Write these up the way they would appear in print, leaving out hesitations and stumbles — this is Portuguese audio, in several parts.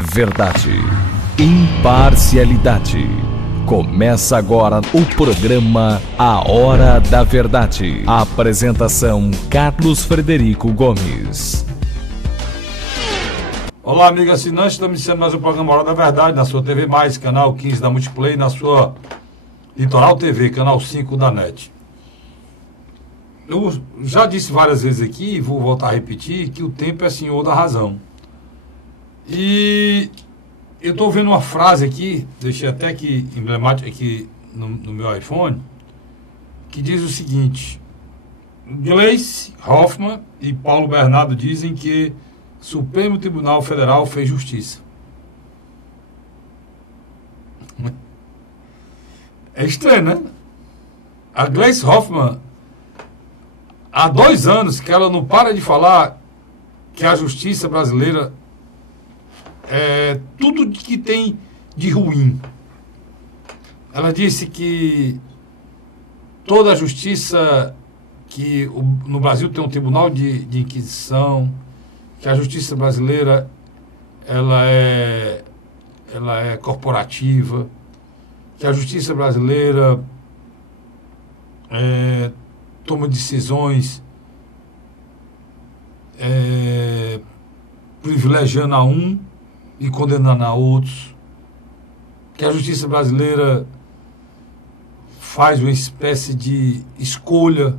Verdade, imparcialidade. Começa agora o programa A Hora da Verdade. A apresentação Carlos Frederico Gomes. Olá, amigo assinante, estamos iniciando mais um programa A Hora da Verdade, na sua TV+, canal 15 da Multiplay, na sua Litoral TV, canal 5 da NET. Eu já disse várias vezes aqui, e vou voltar a repetir, que o tempo é senhor da razão. E eu estou vendo uma frase aqui, deixei até aqui emblemática aqui no meu iPhone, que diz o seguinte: Gleisi Hoffmann e Paulo Bernardo dizem que Supremo Tribunal Federal fez justiça. É estranho, né? A Gleisi Hoffmann, há 2 anos que ela não para de falar que a justiça brasileira é tudo que tem de ruim. Ela disse que toda a justiça, que no Brasil tem um tribunal de inquisição, que a justiça brasileira ela é corporativa, que a justiça brasileira toma decisões privilegiando a um e condenando a outros, que a justiça brasileira faz uma espécie de escolha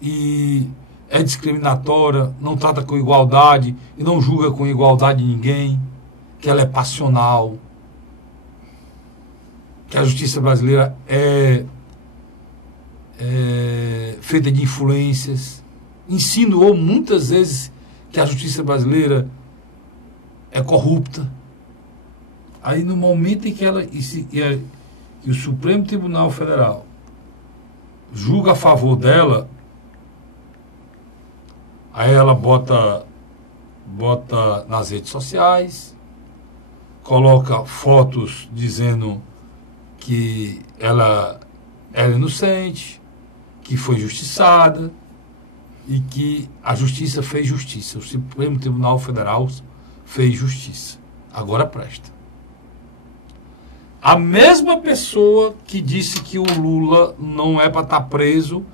e é discriminatória, não trata com igualdade e não julga com igualdade ninguém, que ela é passional, que a justiça brasileira é feita de influências. Insinuou muitas vezes que a justiça brasileira é corrupta. Aí, no momento em que que o Supremo Tribunal Federal julga a favor dela, aí ela bota nas redes sociais, coloca fotos dizendo que ela era inocente, que foi injustiçada e que a justiça fez justiça. O Supremo Tribunal Federal fez justiça. Agora presta. A mesma pessoa que disse que o Lula não é para estar preso,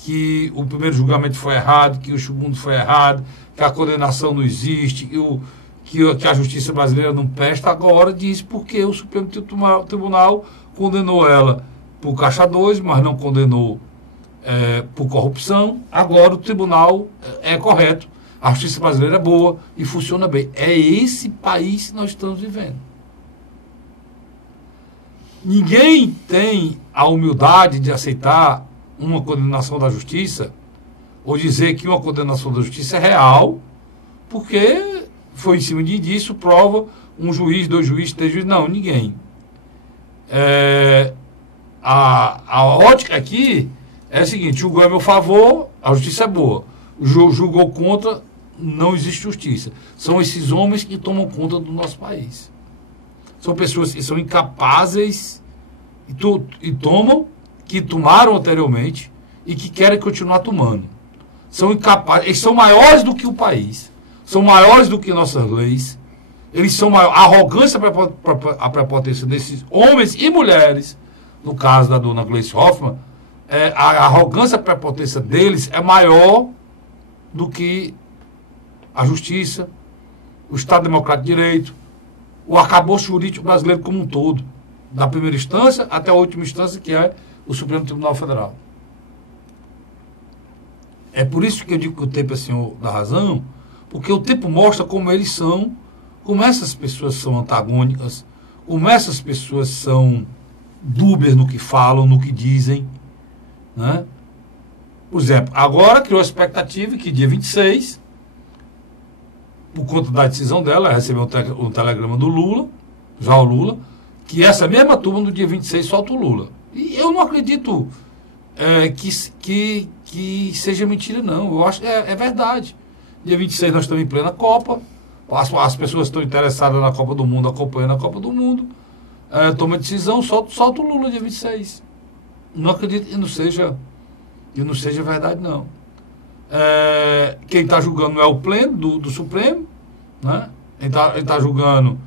que o primeiro julgamento foi errado, que o segundo foi errado, que a condenação não existe, que a justiça brasileira não presta, agora diz porque o Supremo Tribunal condenou ela por Caixa 2, mas não condenou por corrupção. Agora o tribunal é correto, a justiça brasileira é boa e funciona bem. É esse país que nós estamos vivendo. Ninguém tem a humildade de aceitar uma condenação da justiça ou dizer que uma condenação da justiça é real, porque foi em cima de indício, prova, um juiz, 2 juízes, 3 juízes. Não, ninguém. A ótica aqui é a seguinte: julgou a meu favor, a justiça é boa. Julgou contra, não existe justiça. São esses homens que tomam conta do nosso país. São pessoas que são incapazes que tomaram anteriormente e que querem continuar tomando. São incapazes, eles são maiores do que o país, são maiores do que nossas leis, eles são maiores. A arrogância, a prepotência desses homens e mulheres, no caso da dona Gleisi Hoffmann, a arrogância, a prepotência deles é maior do que a justiça, o Estado Democrático de Direito, o arcabouço jurídico brasileiro como um todo, da primeira instância até a última instância, que é o Supremo Tribunal Federal. É por isso que eu digo que o tempo é senhor da razão, porque o tempo mostra como eles são, como essas pessoas são antagônicas, como essas pessoas são dúbias no que falam, no que dizem, né? Por exemplo, agora criou a expectativa que dia 26, por conta da decisão dela, recebeu um telegrama do Lula, já o Lula, que essa mesma turma no dia 26 solta o Lula. E eu não acredito que seja mentira, não. Eu acho que é verdade. Dia 26 nós estamos em plena Copa, as pessoas estão interessadas na Copa do Mundo, acompanhando a Copa do Mundo, toma decisão, solta o Lula dia 26. Não acredito que não seja verdade, não. Quem está julgando não é o pleno do Supremo, né? Ele tá julgando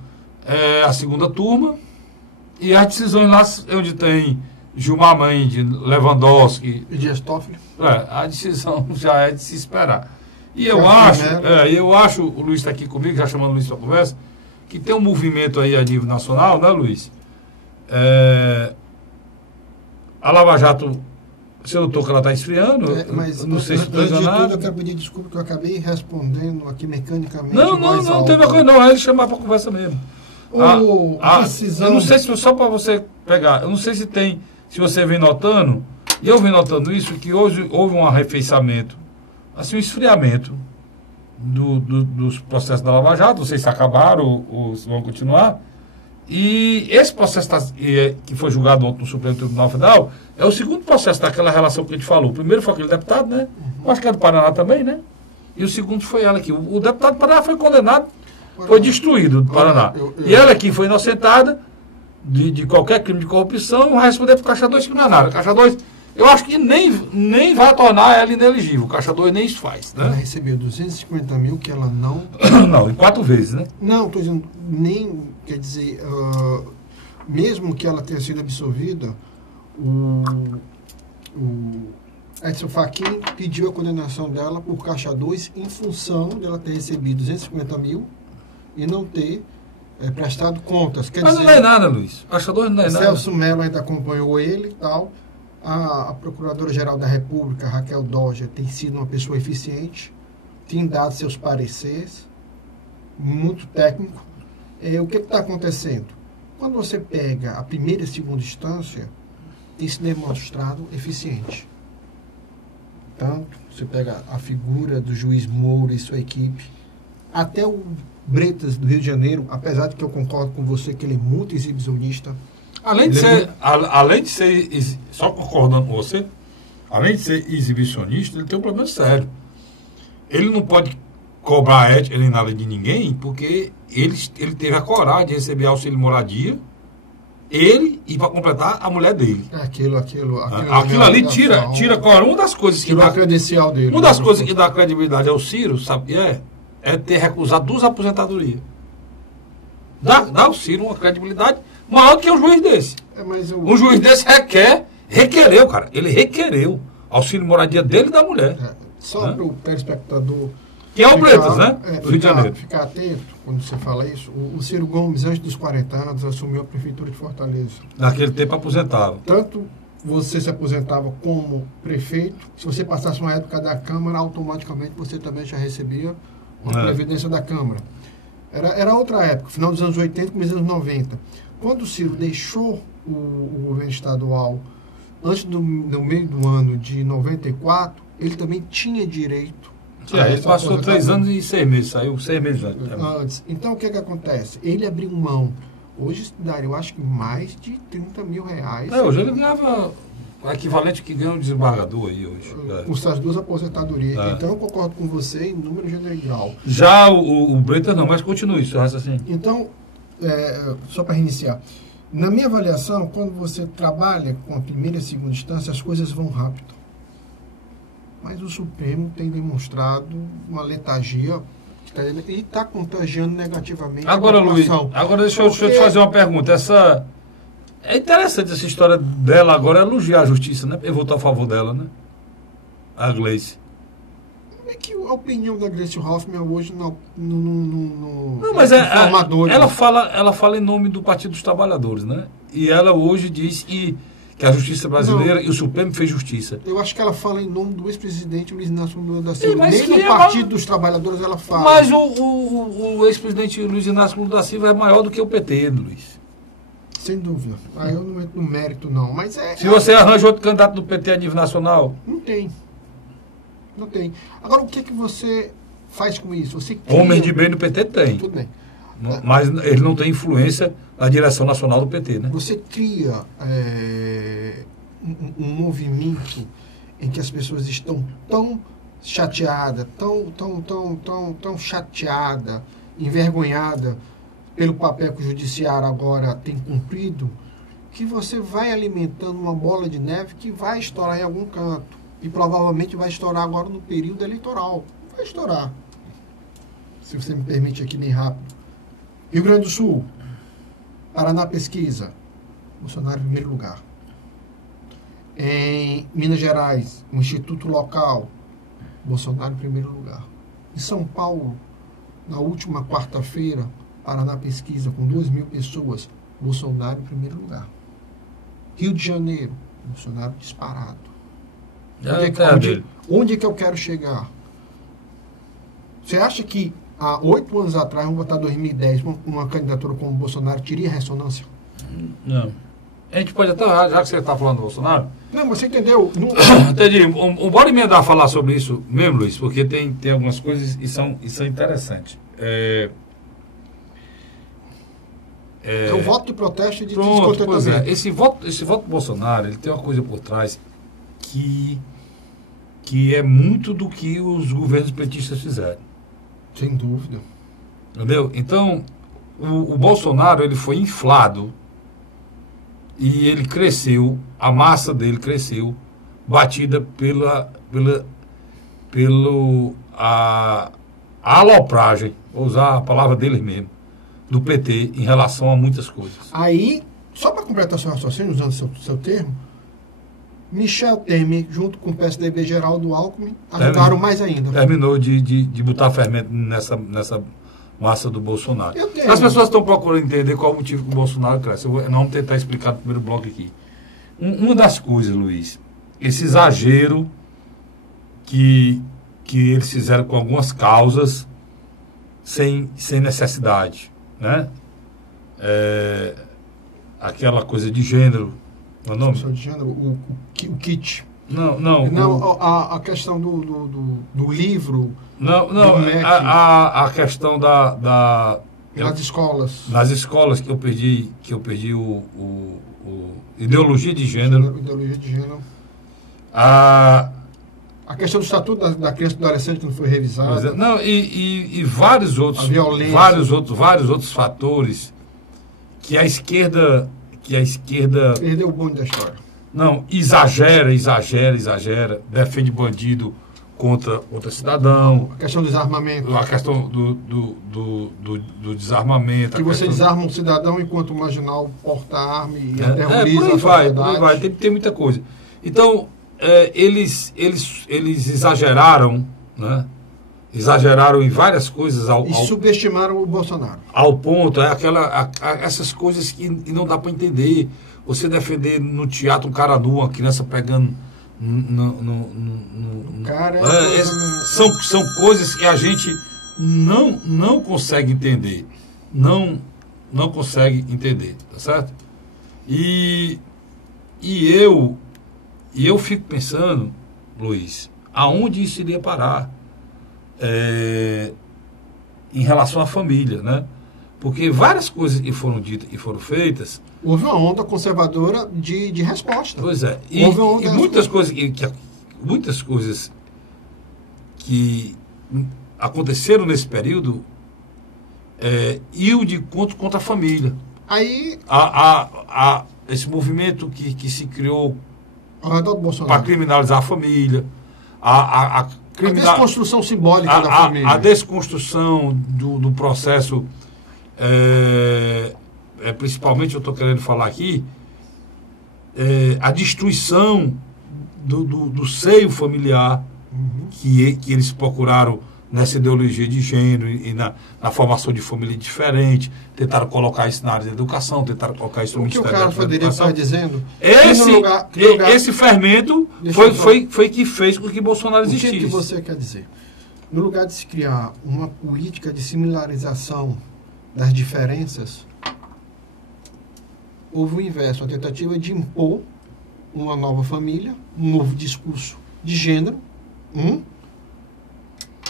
a segunda turma, e as decisões lá onde tem Gilmar Mendes, Lewandowski e Dias Toffoli. A decisão já é de se esperar. E eu acho, o Luiz está aqui comigo, já chamando o Luiz para conversa, que tem um movimento aí a nível nacional, né, Luiz? A Lava Jato, você notou que ela está esfriando? Mas não sei se estou antes de enganado. tudo, eu quero pedir desculpa que eu acabei respondendo aqui mecanicamente. Não teve coisa, não. É ele chamar para conversa mesmo. Decisão... Eu não sei se, só para você pegar, eu não sei se você vem notando, e eu venho notando isso, que hoje houve um arrefecimento, assim, um esfriamento dos processos da Lava Jato. Não sei se acabaram ou se vão continuar. E esse processo que foi julgado ontem no Supremo Tribunal Federal é o segundo processo daquela relação que a gente falou. O primeiro foi aquele deputado, né? Eu acho que é do Paraná também, né? E o segundo foi ela aqui. O deputado do Paraná foi condenado, foi destruído do Paraná. E ela aqui foi inocentada de qualquer crime de corrupção, vai responder para o Caixa 2 que não é nada. Caixa 2, eu acho que nem vai tornar ela inelegível. O Caixa 2 nem isso faz. Né? Ela recebeu 250 mil que ela não... Não, em 4 vezes, né? Não, estou dizendo, nem, quer dizer, mesmo que ela tenha sido absolvida, o Edson Fachin pediu a condenação dela por Caixa 2 em função dela ter recebido 250 mil e não ter prestado contas. Mas não é nada, Luiz. Caixa 2 não é nada. Celso Mello ainda acompanhou ele e tal. A Procuradora-Geral da República, Raquel Dodge, tem sido uma pessoa eficiente, tem dado seus pareceres, muito técnico. O que está acontecendo? Quando você pega a primeira e segunda instância, tem se demonstrado eficiente. Tanto, você pega a figura do juiz Moura e sua equipe, até o Bretas, do Rio de Janeiro, apesar de que eu concordo com você que ele é muito exibicionista. Além de ser, só concordando com você, além de ser exibicionista, ele tem um problema sério. Ele não pode cobrar ética nem nada de ninguém, porque ele teve a coragem de receber auxílio moradia, ele e, para completar, a mulher dele. Aquilo ali tira uma das coisas que dá credencial dele. Uma das coisas que dá credibilidade ao Ciro, sabe o que é ter recusado 2 aposentadorias. Dá ao Ciro uma credibilidade maior do que um juiz desse. Um juiz desse requereu, cara. Ele requereu auxílio moradia dele e da mulher. Só para o telespectador... Que é o Bretas, né? Do Rio de Janeiro. Ficar atento quando você fala isso. O Ciro Gomes, antes dos 40 anos, assumiu a Prefeitura de Fortaleza. Naquele tempo aposentava. Tanto você se aposentava como prefeito, se você passasse uma época da Câmara, automaticamente você também já recebia uma previdência da Câmara. Era outra época, final dos anos 80, começo dos anos 90. Quando o Ciro deixou o governo estadual, antes do meio do ano de 94, ele também tinha direito. Ele passou 3 anos e 6 meses, saiu 6 meses antes. Então, o que acontece? Ele abriu mão. Hoje, eu acho que mais de 30 mil reais. Hoje ele ganhava o equivalente que ganha um desembargador aí hoje. Com essas 2 aposentadorias. Então, eu concordo com você em número general. Já o Bretas não, mas continue isso, assim. Então, só para reiniciar. Na minha avaliação, quando você trabalha com a primeira e segunda instância, as coisas vão rápido. Mas o Supremo tem demonstrado uma letargia e está contagiando negativamente agora, a população. Luiz, agora deixa eu te fazer uma pergunta. É interessante essa história dela agora elogiar a justiça, né? Eu voto a favor dela, né? A Gleice. É que a opinião da Gleice Hoffmann hoje não, mas ela fala em nome do Partido dos Trabalhadores, né? E ela hoje diz que a justiça brasileira e o Supremo fez justiça. Eu acho que ela fala em nome do ex-presidente Luiz Inácio Lula da Silva. Nem no Partido dos Trabalhadores ela fala. Mas o ex-presidente Luiz Inácio Lula da Silva é maior do que o PT, Luiz. Sem dúvida. Aí eu não entro no mérito, não. Mas se você arranja outro candidato do PT a nível nacional... Não tem. Agora, o que você faz com isso? Você cria... Homem de bem do PT tem. Tudo bem. Mas ele não tem influência na direção nacional do PT, né? Você cria um movimento em que as pessoas estão tão chateadas, tão chateadas, envergonhadas pelo papel que o judiciário agora tem cumprido, que você vai alimentando uma bola de neve que vai estourar em algum canto. E provavelmente vai estourar agora no período eleitoral. Vai estourar. se você me permite aqui bem rápido. Rio Grande do Sul, Paraná Pesquisa, Bolsonaro em primeiro lugar. Em Minas Gerais, o Instituto Local, Bolsonaro em primeiro lugar. Em São Paulo, na última quarta-feira, Paraná Pesquisa, com 2.000 pessoas, Bolsonaro em primeiro lugar. Rio de Janeiro, Bolsonaro disparado. Onde é que eu quero chegar? Você acha que há 8 anos atrás, vamos botar 2010, uma candidatura como o Bolsonaro teria ressonância? Não. A gente pode até, já que você está falando do Bolsonaro... Não, você entendeu? Não... Entendi. Bora emendar a falar sobre isso mesmo, Luiz, porque tem algumas coisas e são interessantes. É o voto de protesto e de descontentamento. Pois é. Esse voto do Bolsonaro, ele tem uma coisa por trás que é muito do que os governos petistas fizeram. Sem dúvida. Entendeu? Então, o Bolsonaro, ele foi inflado e ele cresceu, a massa dele cresceu, batida pela alopragem, vou usar a palavra dele mesmo, do PT em relação a muitas coisas. Aí, só para completar seu raciocínio, usando seu termo, Michel Temer, junto com o PSDB Geraldo Alckmin, ajudaram mais ainda. Terminou de botar fermento nessa massa do Bolsonaro. As pessoas estão procurando entender qual o motivo que o Bolsonaro cresce. Nós vamos tentar explicar no primeiro bloco aqui. Uma das coisas, Luiz, esse exagero que eles fizeram com algumas causas sem necessidade, né? Aquela coisa de gênero, não é o nome? De gênero, o kit. Não, a questão do livro. Não, a questão nas escolas. Nas escolas que eu perdi o ideologia de gênero. Ideologia de gênero. A questão do estatuto da criança e do adolescente que não foi revisada. Não, e vários outros. A violência. Vários outros fatores que a esquerda. Perdeu o bonde da história. Não, exagera, defende bandido contra cidadão. A questão do desarmamento. A questão do desarmamento. Que você desarma um cidadão enquanto o marginal porta arma e aterroriza a sociedade. Por aí vai, tem muita coisa. Então, eles exageraram, né? Exageraram em várias coisas. E subestimaram o Bolsonaro. Ao ponto, essas coisas que não dá para entender. Você defender no teatro um cara nu, uma criança pegando são coisas que a gente não consegue entender. Não consegue entender, tá certo? E eu fico pensando, Luiz, aonde isso iria parar em relação à família, né? Porque várias coisas que foram ditas e foram feitas... Houve uma onda conservadora de resposta. Pois é. E muitas coisas que aconteceram nesse período iam de contra a família. Aí... Esse movimento que se criou para criminalizar a família, a desconstrução simbólica da família. A desconstrução do processo... principalmente eu estou querendo falar aqui, a destruição do seio familiar que eles procuraram nessa ideologia de gênero e na formação de família diferente, tentaram colocar isso na área da educação, tentaram colocar isso no Ministério da Educação. O que o cara Frederico está dizendo? Esse fermento foi que fez com que Bolsonaro existisse. O que você quer dizer? No lugar de se criar uma política de similarização das diferenças, houve o inverso, a tentativa de impor uma nova família, um novo discurso de gênero,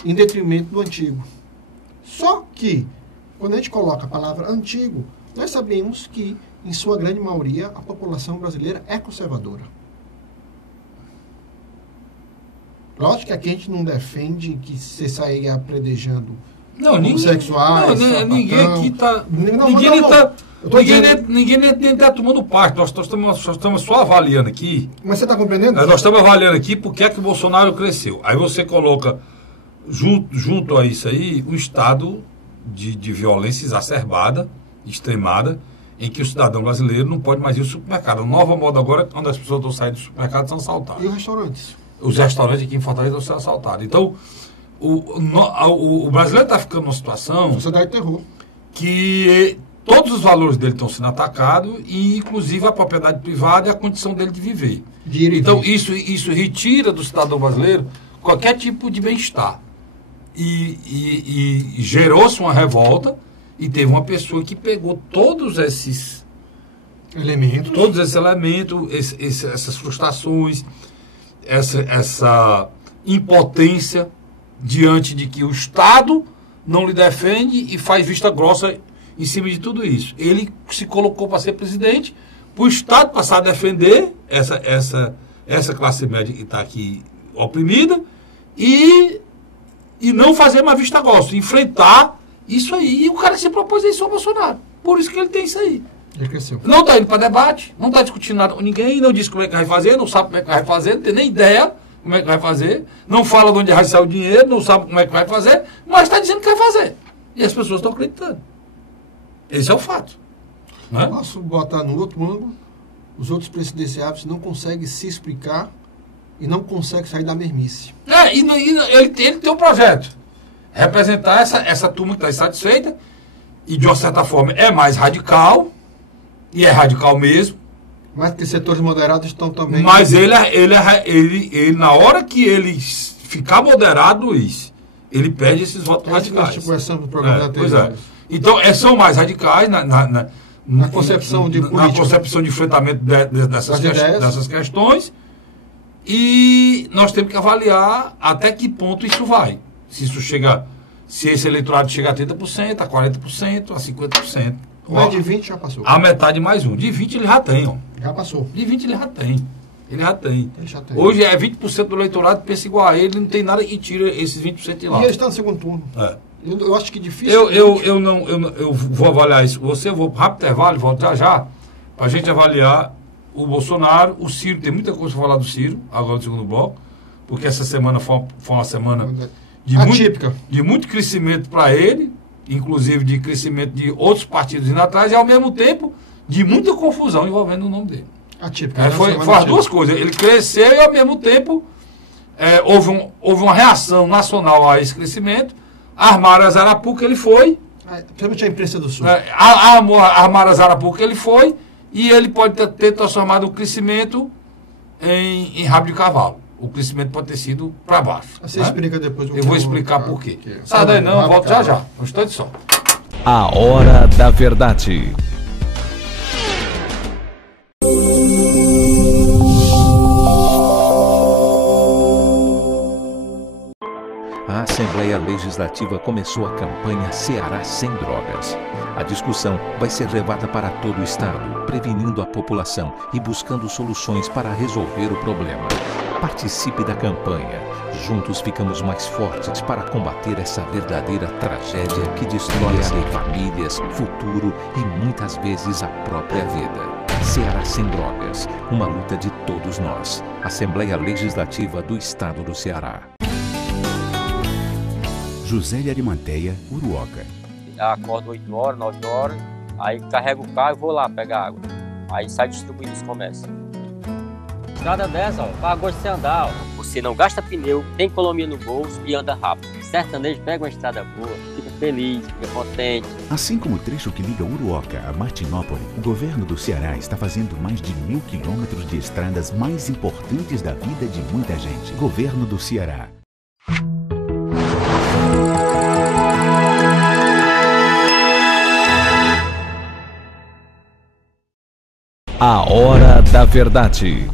em detrimento do antigo. Só que, quando a gente coloca a palavra antigo, nós sabemos que, em sua grande maioria, a população brasileira é conservadora. Lógico que aqui a gente não defende que você saia predejando homossexuais. Ninguém aqui está... Ninguém nem está tomando parte. Nós estamos só avaliando aqui. Mas você está compreendendo? Nós estamos avaliando aqui porque é que o Bolsonaro cresceu. Aí você coloca junto a isso aí, um estado de violência exacerbada, extremada, em que o cidadão brasileiro não pode mais ir ao supermercado. A nova moda agora é quando as pessoas estão saindo do supermercado são assaltadas. E os restaurantes? Os restaurantes aqui em Fortaleza estão sendo assaltados. Então, o brasileiro está ficando numa situação... Sociedade terror. Que todos os valores dele estão sendo atacados, e inclusive a propriedade privada e a condição dele de viver. Então, isso retira do cidadão brasileiro qualquer tipo de bem-estar. E gerou-se uma revolta, e teve uma pessoa que pegou todos esses elementos, essas frustrações, essa impotência diante de que o Estado não lhe defende e faz vista grossa em cima de tudo isso. Ele se colocou para ser presidente, para o Estado passar a defender essa classe média que está aqui oprimida e não fazer mais vista grossa, enfrentar isso aí. E o cara se propôs a isso ao Bolsonaro. Por isso que ele tem isso aí. Ele cresceu. Não está indo para debate, não está discutindo nada com ninguém, não diz como é que vai fazer, não sabe como é que vai fazer, não tem nem ideia como é que vai fazer, não fala de onde vai sair o dinheiro, não sabe como é que vai fazer, mas está dizendo que vai fazer. E as pessoas estão acreditando. Esse é o fato. Né? Posso botar no outro ângulo? Os outros presidenciáveis não conseguem se explicar e não conseguem sair da mermice. Ele tem um projeto. Representar essa turma que está insatisfeita e, de uma certa forma, é mais radical, e é radical mesmo. Mas que setores moderados estão também... Mas ele, na hora que ele ficar moderado, Luiz, ele perde esses votos radicais. Do programa anterior. Então, são mais radicais na concepção de política. Na concepção de enfrentamento dessas questões. E nós temos que avaliar até que ponto isso vai. Se esse eleitorado chega a 30%, a 40%, a 50%. Mais de 20 já passou. A metade mais um. De 20 ele já tem, ó. Já passou. De 20 ele já tem. Ele já tem. Hoje é 20% do eleitorado pensa igual a ele, não tem nada e tira esses 20% de lá. E ele está no segundo turno. Eu acho que é difícil. Eu vou avaliar isso com você, eu vou rápido intervalo, volto já, para a gente avaliar o Bolsonaro, o Ciro. Tem muita coisa para falar do Ciro, agora no segundo bloco, porque essa semana foi uma semana de muito crescimento para ele, inclusive de crescimento de outros partidos indo atrás, e ao mesmo tempo de muita confusão envolvendo o nome dele. Atípica. Foi as duas coisas. Ele cresceu e ao mesmo tempo houve uma reação nacional a esse crescimento. Armaram a Zarapuca, ele foi. Principalmente a imprensa do Sul. Armaram a Zarapuca, ele foi. E ele pode ter transformado o crescimento em rabo de cavalo. O crescimento pode ter sido para baixo. Você explica depois. Eu vou explicar por quê. Sai daí não, eu volto já. Um instante só. A Hora da Verdade. A Assembleia Legislativa começou a campanha Ceará Sem Drogas. A discussão vai ser levada para todo o estado, prevenindo a população e buscando soluções para resolver o problema. Participe da campanha. Juntos ficamos mais fortes para combater essa verdadeira tragédia que destrói famílias, futuro e muitas vezes a própria vida. Ceará Sem Drogas, uma luta de todos nós. Assembleia Legislativa do Estado do Ceará. José de Arimanteia, Uruoca. Acordo 8 horas, 9 horas, aí carrego o carro e vou lá pegar água. Aí sai distribuindo os comércios. Estrada dessa, para gosto de você andar. Você não gasta pneu, tem economia no bolso e anda rápido. Sertanejo pega uma estrada boa, fica feliz, fica contente. Assim como o trecho que liga Uruoca a Martinópole, o governo do Ceará está fazendo mais de 1.000 quilômetros de estradas mais importantes da vida de muita gente. Governo do Ceará. A Hora da Verdade.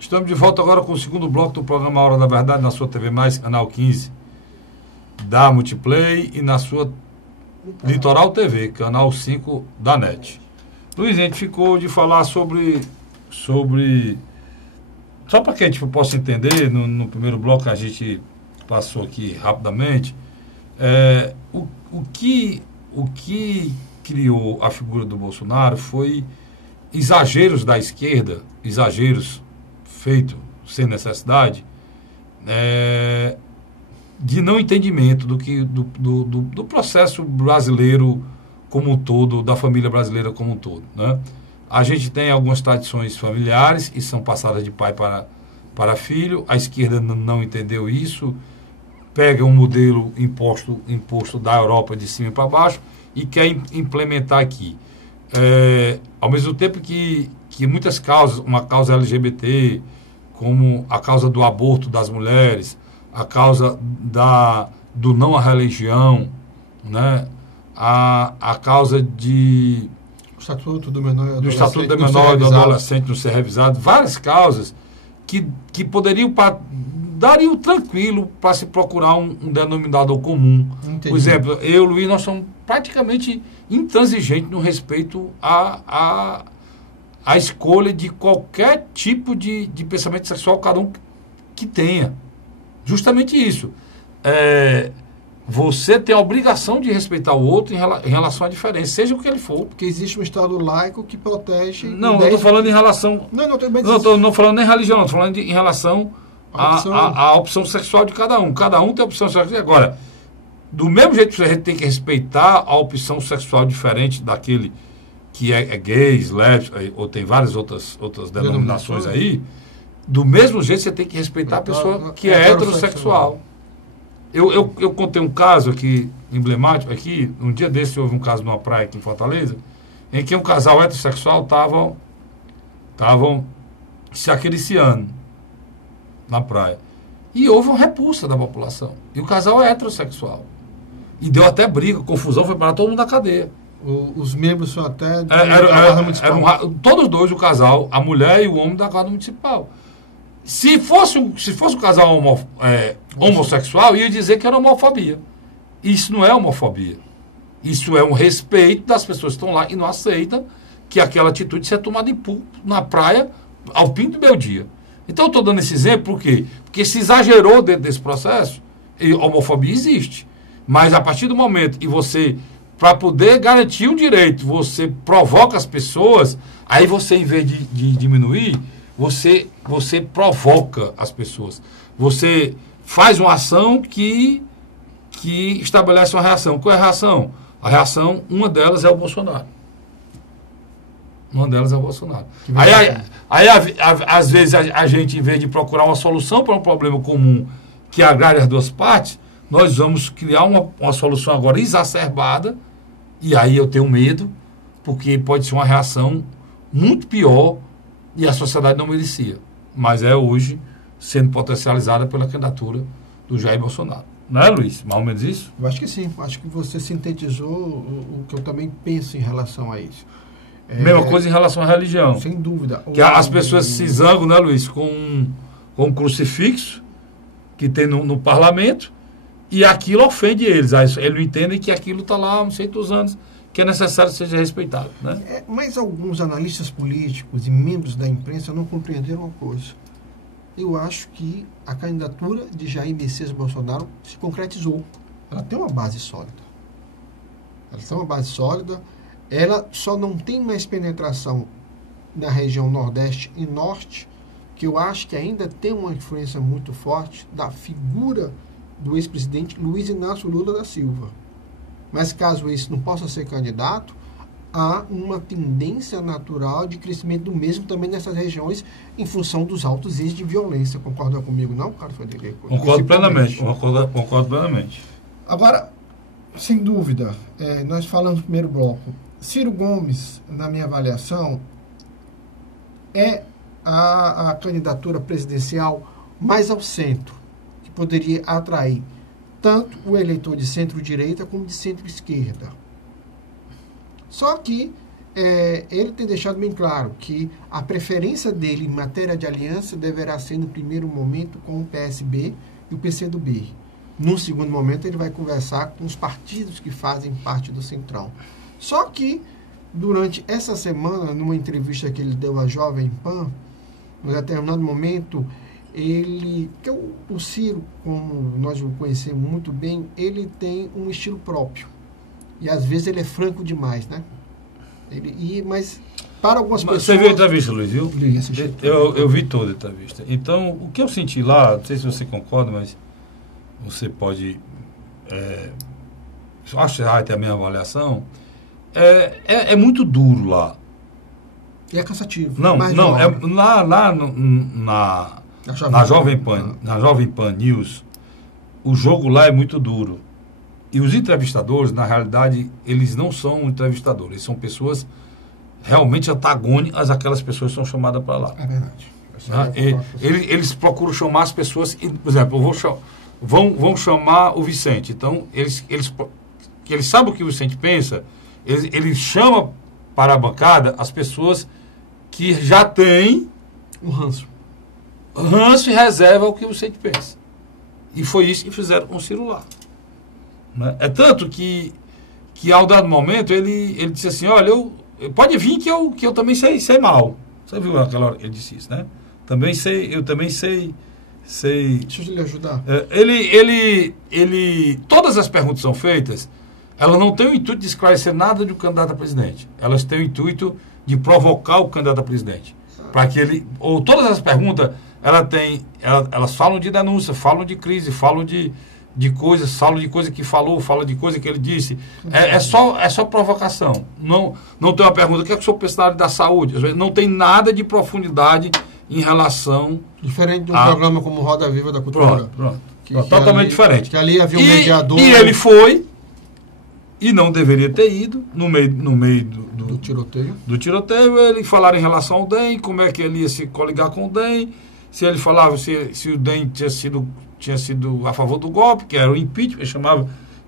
Estamos de volta agora com o segundo bloco do programa A Hora da Verdade na sua TV Mais, canal 15 da Multiplay e na sua Litoral TV, canal 5 da NET. Luiz, a gente ficou de falar sobre só para que a gente possa entender, no primeiro bloco a gente passou aqui rapidamente, o que criou a figura do Bolsonaro foi exageros da esquerda, exageros feitos sem necessidade, de não entendimento do processo brasileiro como um todo, da família brasileira como um todo, né? A gente tem algumas tradições familiares e são passadas de pai para filho. A esquerda não entendeu isso, pega um modelo imposto da Europa de cima para baixo e quer implementar aqui. Ao mesmo tempo que muitas causas, uma causa LGBT, como a causa do aborto das mulheres, a causa do não à religião, né? A causa de... O Estatuto do Menor do Estatuto do Menor e do Adolescente não ser revisado, várias causas que poderiam dariam tranquilo para se procurar um denominador comum. Entendi. Por exemplo, eu e o Luiz, nós somos praticamente intransigentes no respeito à escolha de qualquer tipo de pensamento sexual, cada um que tenha. Justamente isso. Você tem a obrigação de respeitar o outro em relação à diferença, seja o que ele for. Porque existe um Estado laico que protege... Não, eu estou falando em relação... Não estou falando nem religião, não. Estou falando em relação à opção sexual de cada um. Cada um tem a opção sexual. Agora, do mesmo jeito que a gente tem que respeitar a opção sexual diferente daquele que é gays, lésbicos, ou tem várias outras denominações aí, do mesmo jeito você tem que respeitar a pessoa que é heterossexual. Eu contei um caso aqui, emblemático aqui, um dia desse houve um caso numa praia aqui em Fortaleza, em que um casal heterossexual estavam se acariciando na praia. E houve uma repulsa da população. E o casal é heterossexual. E deu até briga, confusão, foi para todo mundo na cadeia. Os membros são até da Guarda Municipal. Todos dois, o casal, a mulher e o homem da Guarda Municipal. Se fosse um casal homossexual, ia dizer que era homofobia. Isso não é homofobia. Isso é um respeito das pessoas que estão lá e não aceitam que aquela atitude seja tomada na praia ao fim do meu dia. Então eu estou dando esse exemplo por quê? Porque se exagerou dentro desse processo, e homofobia existe. Mas a partir do momento que você, para poder garantir um direito, você provoca as pessoas, aí você, em vez de diminuir, você provoca as pessoas. Você faz uma ação que estabelece uma reação. Qual é a reação? A reação, uma delas é o Bolsonaro. Uma delas é o Bolsonaro. Aí às vezes, a gente, em vez de procurar uma solução para um problema comum que agrade as duas partes, nós vamos criar uma solução agora exacerbada, e aí eu tenho medo, porque pode ser uma reação muito pior e a sociedade não merecia. Mas é hoje sendo potencializada pela candidatura do Jair Bolsonaro. Não é, Luiz? Mais ou menos isso? Eu acho que sim. Acho que você sintetizou o que eu também penso em relação a isso. Mesma coisa em relação à religião. Sem dúvida. Que as pessoas se zangam, né, Luiz, com um crucifixo que tem no parlamento, e aquilo ofende eles. Eles não entendem que aquilo está lá há não sei quantos anos, que é necessário que seja respeitado. Né? Mas alguns analistas políticos e membros da imprensa não compreenderam uma coisa. Eu acho que a candidatura de Jair Messias Bolsonaro se concretizou. Ela tem uma base sólida. Ela só não tem mais penetração na região Nordeste e Norte, que eu acho que ainda tem uma influência muito forte da figura do ex-presidente Luiz Inácio Lula da Silva. Mas caso esse não possa ser candidato, há uma tendência natural de crescimento do mesmo também nessas regiões em função dos altos índices de violência. Concorda comigo, não, Carlos Frederico? Concordo plenamente. Agora, sem dúvida, nós falamos no primeiro bloco, Ciro Gomes, na minha avaliação, é a candidatura presidencial mais ao centro, que poderia atrair tanto o eleitor de centro-direita como de centro-esquerda. Só que ele tem deixado bem claro que a preferência dele em matéria de aliança deverá ser, no primeiro momento, com o PSB e o PCdoB. Num segundo momento, ele vai conversar com os partidos que fazem parte do Centrão. Só que, durante essa semana, numa entrevista que ele deu à Jovem Pan, em determinado momento, o Ciro, como nós o conhecemos muito bem, ele tem um estilo próprio. E às vezes ele é franco demais, né? Mas para algumas pessoas... Você viu a entrevista, Luiz, viu? Li, assisti. Eu vi toda a entrevista. Então, o que eu senti lá, não sei se você concorda, mas você pode... acho que vai ter a minha avaliação. É muito duro lá. E é cansativo. Não, mais não, jovem. lá na Jovem Pan News, o jogo lá é muito duro. E os entrevistadores, na realidade, eles não são entrevistadores, eles são pessoas realmente antagônicas àquelas pessoas que são chamadas para lá. É verdade. Eles procuram chamar as pessoas, por exemplo, vão chamar o Vicente. Então, eles sabem o que o Vicente pensa, eles chamam para a bancada as pessoas que já têm o ranço e reserva o que o Vicente pensa. E foi isso que fizeram com o Ciro lá. Né? É tanto que ao dado momento ele disse assim, olha, pode vir que eu também sei mal. Você viu aquela hora que ele disse isso, né? Eu também sei. Deixa eu lhe ajudar. Todas as perguntas são feitas, elas não têm o intuito de esclarecer nada do candidato a presidente. Elas têm o intuito de provocar o candidato a presidente. Para que todas as perguntas, elas falam de denúncia, falam de crise, falam de coisas, falam de coisa que falou, falam de coisa que ele disse. É só provocação. Não tem uma pergunta, o que é que o senhor pensa na área da saúde? Não tem nada de profundidade em relação... Diferente de um programa como Roda Viva da Cultura. Pronto. Totalmente diferente. Que ali havia um mediador... E ele foi, e não deveria ter ido, no meio do tiroteio. Do tiroteio, ele falaram em relação ao DEM, como é que ele ia se coligar com o DEM, se ele falava se o DEM tinha sido a favor do golpe, que era o impeachment,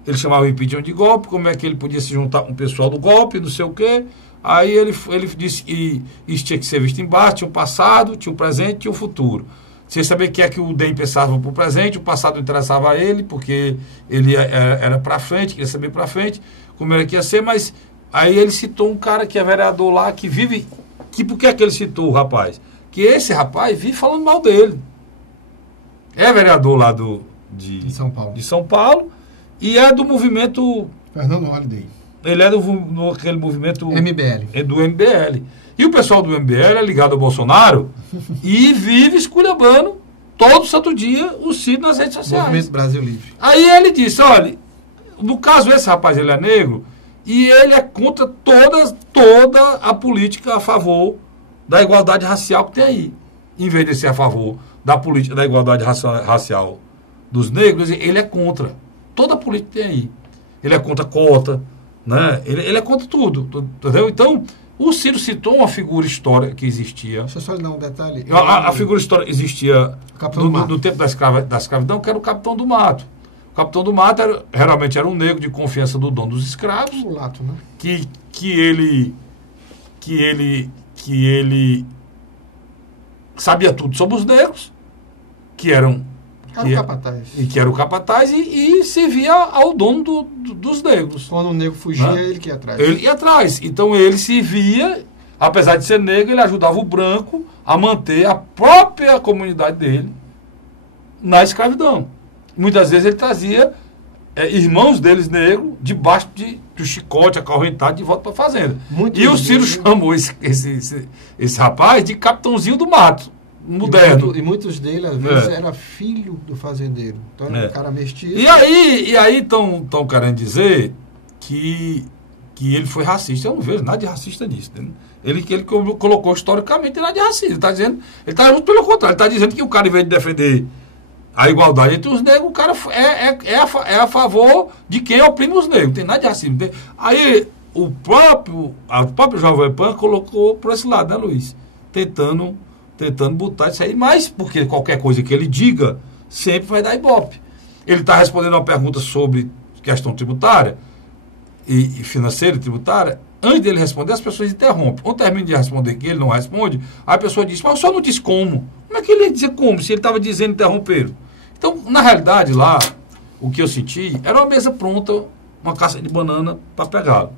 ele chamava o impeachment de golpe, como é que ele podia se juntar com o pessoal do golpe, não sei o quê. Aí ele disse que isso tinha que ser visto embaixo, tinha o passado, tinha o presente, tinha o futuro. Sem saber o que é que o DEM pensava para o presente, o passado interessava a ele, porque ele era para frente, queria saber para frente, como era que ia ser, mas aí ele citou um cara que é vereador lá, que vive... Por que é que ele citou o rapaz? Que esse rapaz vive falando mal dele. É vereador lá de São Paulo e é do movimento... Fernando Holliday. Ele é aquele movimento... MBL. É do MBL. E o pessoal do MBL é ligado ao Bolsonaro e vive esculhambando todo santo dia o Ciro nas redes sociais. Movimento Brasil Livre. Aí ele disse, olha, no caso esse rapaz ele é negro e ele é contra toda a política a favor da igualdade racial que tem aí. Em vez de ser a favor da política da igualdade racial dos negros, ele é contra toda a política que tem aí. Ele é contra cota, né? Ele é contra tudo, entendeu? Então, o Ciro citou uma figura histórica que existia. Deixa eu só lhe dar um detalhe. A figura histórica existia no tempo da escravidão, que era o Capitão do Mato. O Capitão do Mato geralmente era um negro de confiança do dono dos escravos. Mulato, né? Que ele sabia tudo sobre os negros, que era o capataz e servia ao dono dos negros. Quando o negro fugia, ele que ia atrás. Ele ia atrás. Então ele servia, apesar de ser negro, ele ajudava o branco a manter a própria comunidade dele na escravidão. Muitas vezes ele trazia irmãos deles negros debaixo do chicote, acorrentado, de volta para a fazenda. E o Ciro chamou esse rapaz de Capitãozinho do Mato, moderno. E muitos dele, às vezes, era filho do fazendeiro. Então era um cara mestiço. E aí estão querendo dizer que ele foi racista. Eu não vejo nada de racista nisso. Né? Ele colocou historicamente nada de racista. Ele está dizendo, pelo contrário, ele está dizendo que o cara, em vez de defender a igualdade entre os negros, o cara é a favor de quem oprime os negros. Não tem nada de racismo. Aí a própria Jovem Pan colocou por esse lado, né, Luiz? Tentando botar isso aí, mas porque qualquer coisa que ele diga sempre vai dar ibope. Ele está respondendo uma pergunta sobre questão tributária e financeira e tributária. Antes dele responder, as pessoas interrompem. Quando termina de responder que ele não responde, a pessoa diz, mas o senhor não diz como. Como é que ele ia dizer como, se ele estava dizendo interromperam? Então, na realidade, lá, o que eu senti era uma mesa pronta, uma caixa de banana para pegá-lo.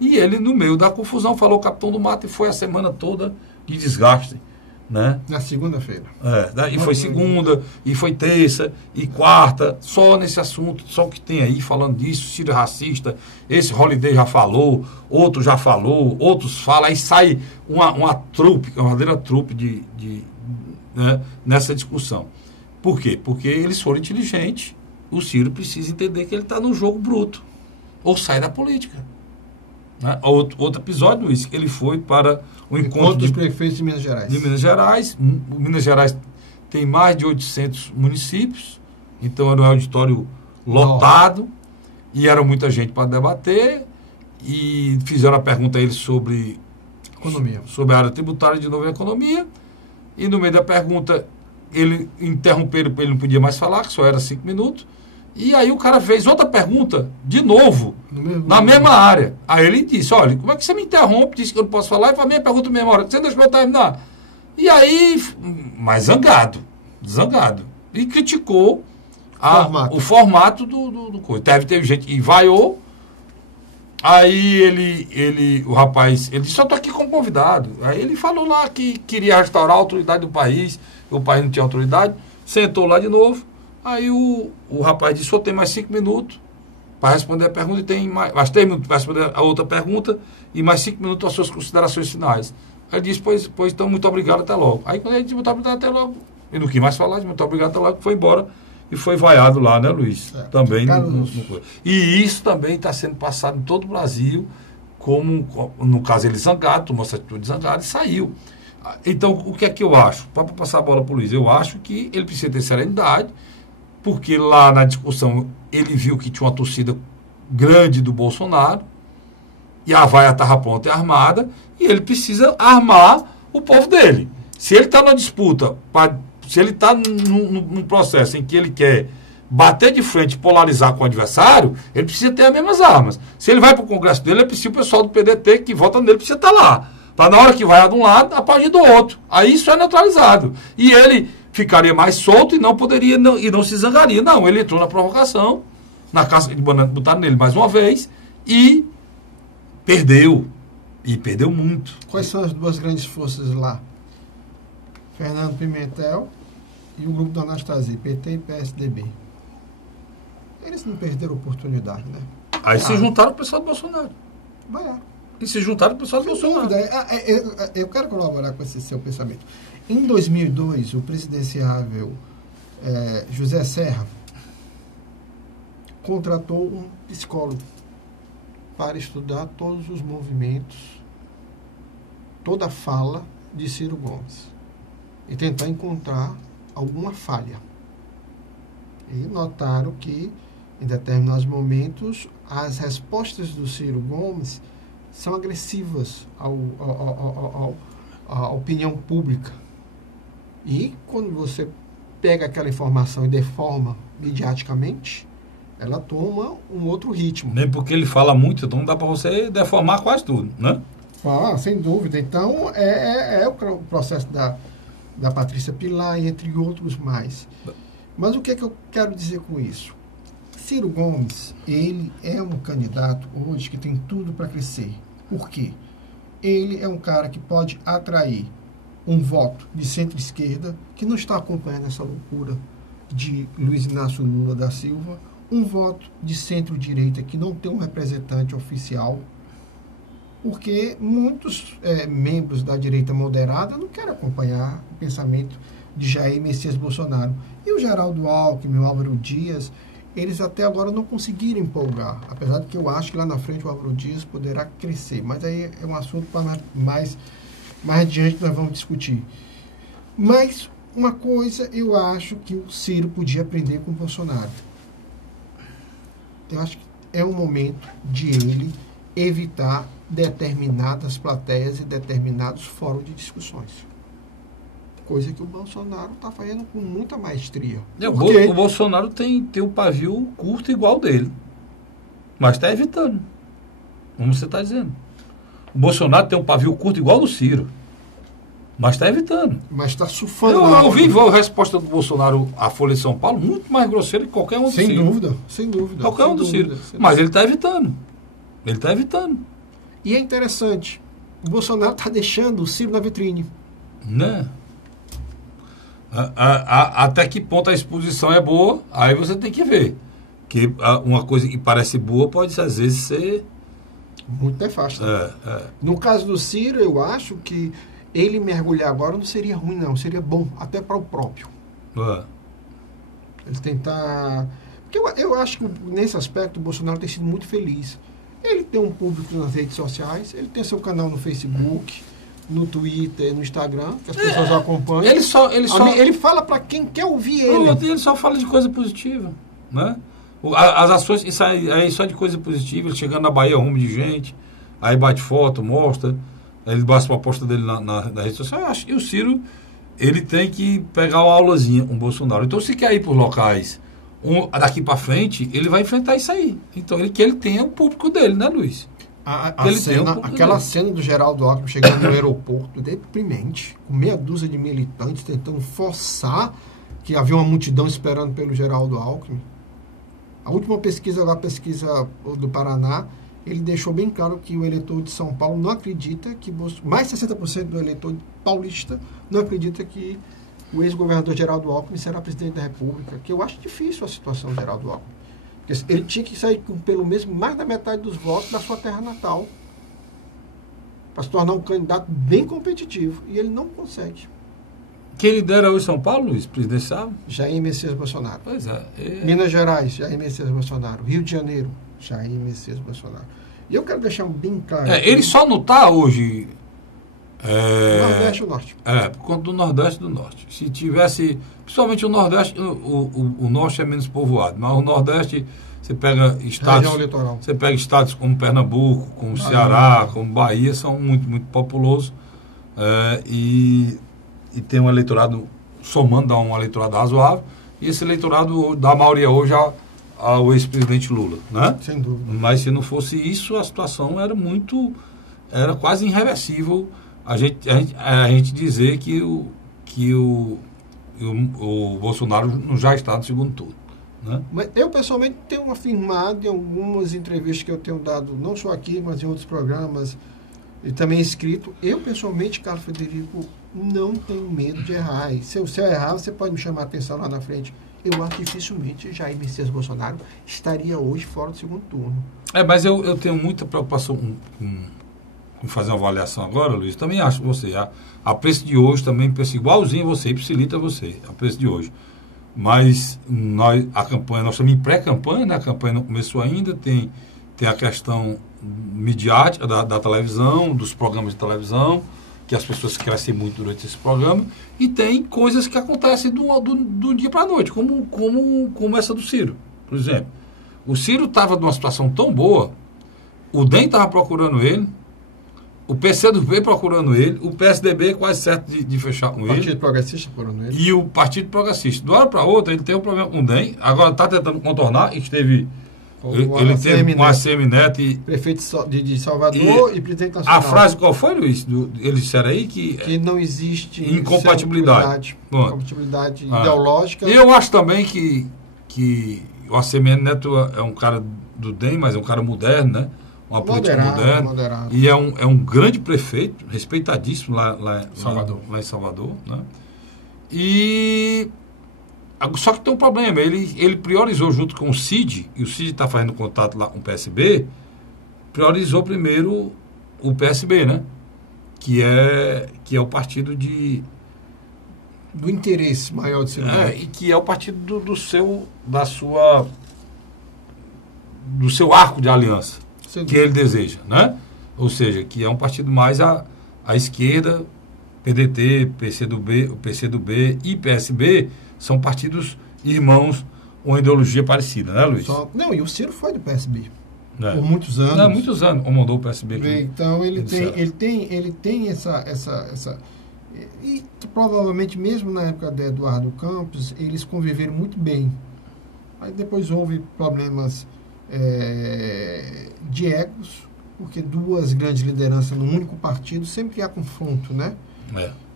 E ele, no meio da confusão, falou Capitão do Mato e foi a semana toda de desgaste. né? Na segunda-feira. E foi segunda, e foi terça, e quarta, só nesse assunto, só o que tem aí falando disso, Ciro racista, esse Holiday já falou, outro já falou, outros falam, aí sai uma trupe, uma verdadeira trupe né, nessa discussão. Por quê? Porque eles foram inteligentes, o Ciro precisa entender que ele está no jogo bruto, ou sai da política. Né? Outro episódio, Luiz, ele foi para o encontro dos prefeitos de Minas Gerais. Minas Gerais tem mais de 800 municípios, então era um auditório lotado, e era muita gente para debater, e fizeram a pergunta a ele sobre economia, sobre a área tributária, de novo, a economia, e no meio da pergunta ele interromperam, ele não podia mais falar, que só era 5 minutos, e aí o cara fez outra pergunta, de novo, na mesma área. Aí ele disse, olha, como é que você me interrompe, disse que eu não posso falar, e faz a minha pergunta na mesma hora, você deixa eu terminar. E aí, mas zangado, e criticou o formato do coisa. Teve gente que vaiou, aí o rapaz, ele disse, eu estou aqui como convidado. Aí ele falou lá que queria restaurar a autoridade do país, o país não tinha autoridade, sentou lá de novo. Aí o rapaz disse, só tem mais 5 minutos para responder a pergunta, e tem mais 3 minutos para responder a outra pergunta, e mais 5 minutos as suas considerações finais. Aí ele disse, pois então, muito obrigado, até logo. Aí quando ele disse, muito obrigado, até logo, ele não quis mais falar, disse, muito obrigado, até logo, foi embora, e foi vaiado lá, né, Luiz? Também. E isso também está sendo passado em todo o Brasil, como, no caso, ele zangado, tomou essa atitude zangada e saiu. Então, o que é que eu acho? Para passar a bola para o Luiz, eu acho que ele precisa ter serenidade, porque lá na discussão ele viu que tinha uma torcida grande do Bolsonaro, e a vaia estava pronta e armada, e ele precisa armar o povo dele. Se ele está na disputa, se ele está num processo em que ele quer bater de frente e polarizar com o adversário, ele precisa ter as mesmas armas. Se ele vai para o Congresso dele, ele precisa, o pessoal do PDT que vota nele precisa estar lá. Para na hora que vai de um lado, apagar do outro. Aí isso é neutralizado. E ele ficaria mais solto e não poderia, e não se zangaria. Não, ele entrou na provocação, na casca de banana, botaram nele mais uma vez, e perdeu. E perdeu muito. Quais são as duas grandes forças lá? Fernando Pimentel e o grupo da Anastasia, PT e PSDB. Eles não perderam oportunidade, né? Aí se juntaram com o pessoal do Bolsonaro. Vai. E se juntaram com o pessoal do Bolsonaro. Eu quero colaborar com esse seu pensamento. Em 2002, o presidenciável José Serra contratou um psicólogo para estudar todos os movimentos, toda a fala de Ciro Gomes e tentar encontrar alguma falha. E notaram que, em determinados momentos, as respostas do Ciro Gomes são agressivas à opinião pública. E quando você pega aquela informação e deforma mediaticamente, ela toma um outro ritmo. Nem porque ele fala muito, então dá para você deformar quase tudo, né? Sem dúvida. Então, é o processo da Patrícia Pilar, entre outros mais. Mas o que é que eu quero dizer com isso? Ciro Gomes, ele é um candidato hoje que tem tudo para crescer. Por quê? Ele é um cara que pode atrair um voto de centro-esquerda, que não está acompanhando essa loucura de Luiz Inácio Lula da Silva, um voto de centro-direita que não tem um representante oficial, porque muitos membros da direita moderada não querem acompanhar o pensamento de Jair Messias Bolsonaro. E o Geraldo Alckmin, o Álvaro Dias, eles até agora não conseguiram empolgar, apesar de que eu acho que lá na frente o Álvaro Dias poderá crescer, mas aí é um assunto para mais adiante nós vamos discutir. Mas uma coisa eu acho que o Ciro podia aprender com o Bolsonaro. Eu acho que é o momento de ele evitar determinadas plateias e determinados fóruns de discussões. Coisa que o Bolsonaro está fazendo com muita maestria. O Bolsonaro tem um pavio curto igual dele, mas está evitando. Como você está dizendo. O Bolsonaro tem um pavio curto igual do Ciro, mas está evitando. Mas está surfando. Eu ouvi a resposta do Bolsonaro à Folha de São Paulo muito mais grosseira que qualquer um do Ciro. Sem dúvida. Qualquer um do Ciro. Mas ele está evitando. E é interessante, o Bolsonaro está deixando o Ciro na vitrine. Né? Até que ponto a exposição é boa, aí você tem que ver. Que uma coisa que parece boa pode, às vezes, ser... muito nefasta. No caso do Ciro, eu acho que ele mergulhar agora não seria ruim, não. Seria bom, até para o próprio. Ele tentar... Porque eu acho que, nesse aspecto, o Bolsonaro tem sido muito feliz. Ele tem um público nas redes sociais, ele tem seu canal no Facebook, no Twitter, no Instagram, que as pessoas acompanham. Ele fala para quem quer ouvir ele. Ele só fala de coisa positiva, né? As ações, isso aí só de coisa positiva. Ele chegando na Bahia, rumo de gente, aí bate foto, mostra, aí ele bate uma aposta dele na rede social. Eu acho que o Ciro, ele tem que pegar uma aulazinha com o Bolsonaro. Então, se quer ir por locais daqui para frente, ele vai enfrentar isso aí. Então, ele tenha o público dele, né, Luiz? Aquela cena do Geraldo Alckmin chegando no aeroporto, deprimente, com meia dúzia de militantes tentando forçar que havia uma multidão esperando pelo Geraldo Alckmin. A última pesquisa do Paraná, ele deixou bem claro que o eleitor de São Paulo não acredita que... Mais de 60% do eleitor paulista não acredita que o ex-governador Geraldo Alckmin será presidente da República, que eu acho difícil a situação do Geraldo Alckmin. Porque ele tinha que sair com pelo menos mais da metade dos votos da sua terra natal para se tornar um candidato bem competitivo. E ele não consegue. Quem lidera hoje São Paulo, Luiz, presidencial? Jair Messias Bolsonaro. Pois é. Minas Gerais, Jair Messias Bolsonaro. Rio de Janeiro, Jair Messias Bolsonaro. E eu quero deixar bem claro... ele só não está hoje... Nordeste ou Norte? Por conta do Nordeste e do Norte. Se tivesse... Principalmente o Nordeste, o Norte é menos povoado, mas o Nordeste, você pega estados... Região litoral. Você pega estados como Pernambuco, como Ceará, como Bahia, são muito, muito populosos. E tem um eleitorado, somando, dá um eleitorado razoável, e esse eleitorado dá a maioria hoje ao ex-presidente Lula, né? Sem dúvida. Mas se não fosse isso, a situação era quase irreversível a gente dizer que o Bolsonaro não já está no segundo turno, né? Mas eu, pessoalmente, tenho afirmado em algumas entrevistas que eu tenho dado, não só aqui, mas em outros programas, e também escrito, eu, pessoalmente, Carlos Frederico, não tenho medo de errar. E se eu errar, você pode me chamar a atenção lá na frente. Eu acho que dificilmente Jair Messias Bolsonaro estaria hoje fora do segundo turno. Mas eu tenho muita preocupação com fazer uma avaliação agora, Luiz. Também acho que você, a preço de hoje, também penso igualzinho a você, e facilita você, a preço de hoje. Mas nós estamos em pré-campanha, né? A campanha não começou ainda, tem a questão midiática da televisão, dos programas de televisão, que as pessoas crescem muito durante esse programa, e tem coisas que acontecem do dia para a noite, como essa do Ciro, por exemplo. O Ciro estava numa situação tão boa, o DEM estava procurando ele, o PCdoB procurando ele, o PSDB quase certo de fechar com ele. O Partido Progressista procurando ele. E o Partido Progressista. De uma hora para outra, ele tem um problema com o DEM, agora está tentando contornar, ele teve com a ACM Neto e... Prefeito de Salvador e presidente nacional. A frase qual foi, Luiz? Eles disseram aí que não existe incompatibilidade ideológica. E eu acho também que o ACM Neto é um cara do DEM, mas é um cara moderno, né? Uma política moderna. E é um grande prefeito, respeitadíssimo lá em Salvador. Né? Só que tem um problema, ele priorizou junto com o CID, e o CID está fazendo contato lá com o PSB, priorizou primeiro o PSB, né? Que é o partido do interesse maior do seu e que é o partido do seu arco de aliança, que ele deseja, né? Ou seja, que é um partido mais à esquerda. PDT, PCdoB e PSB são partidos irmãos com ideologia parecida, né, Luiz? E o Ciro foi do PSB por muitos anos. Não, muitos anos, comandou o PSB aqui. Então ele tem essa e provavelmente mesmo na época de Eduardo Campos eles conviveram muito bem. Aí depois houve problemas de egos, porque duas grandes lideranças num único partido sempre há confronto, né?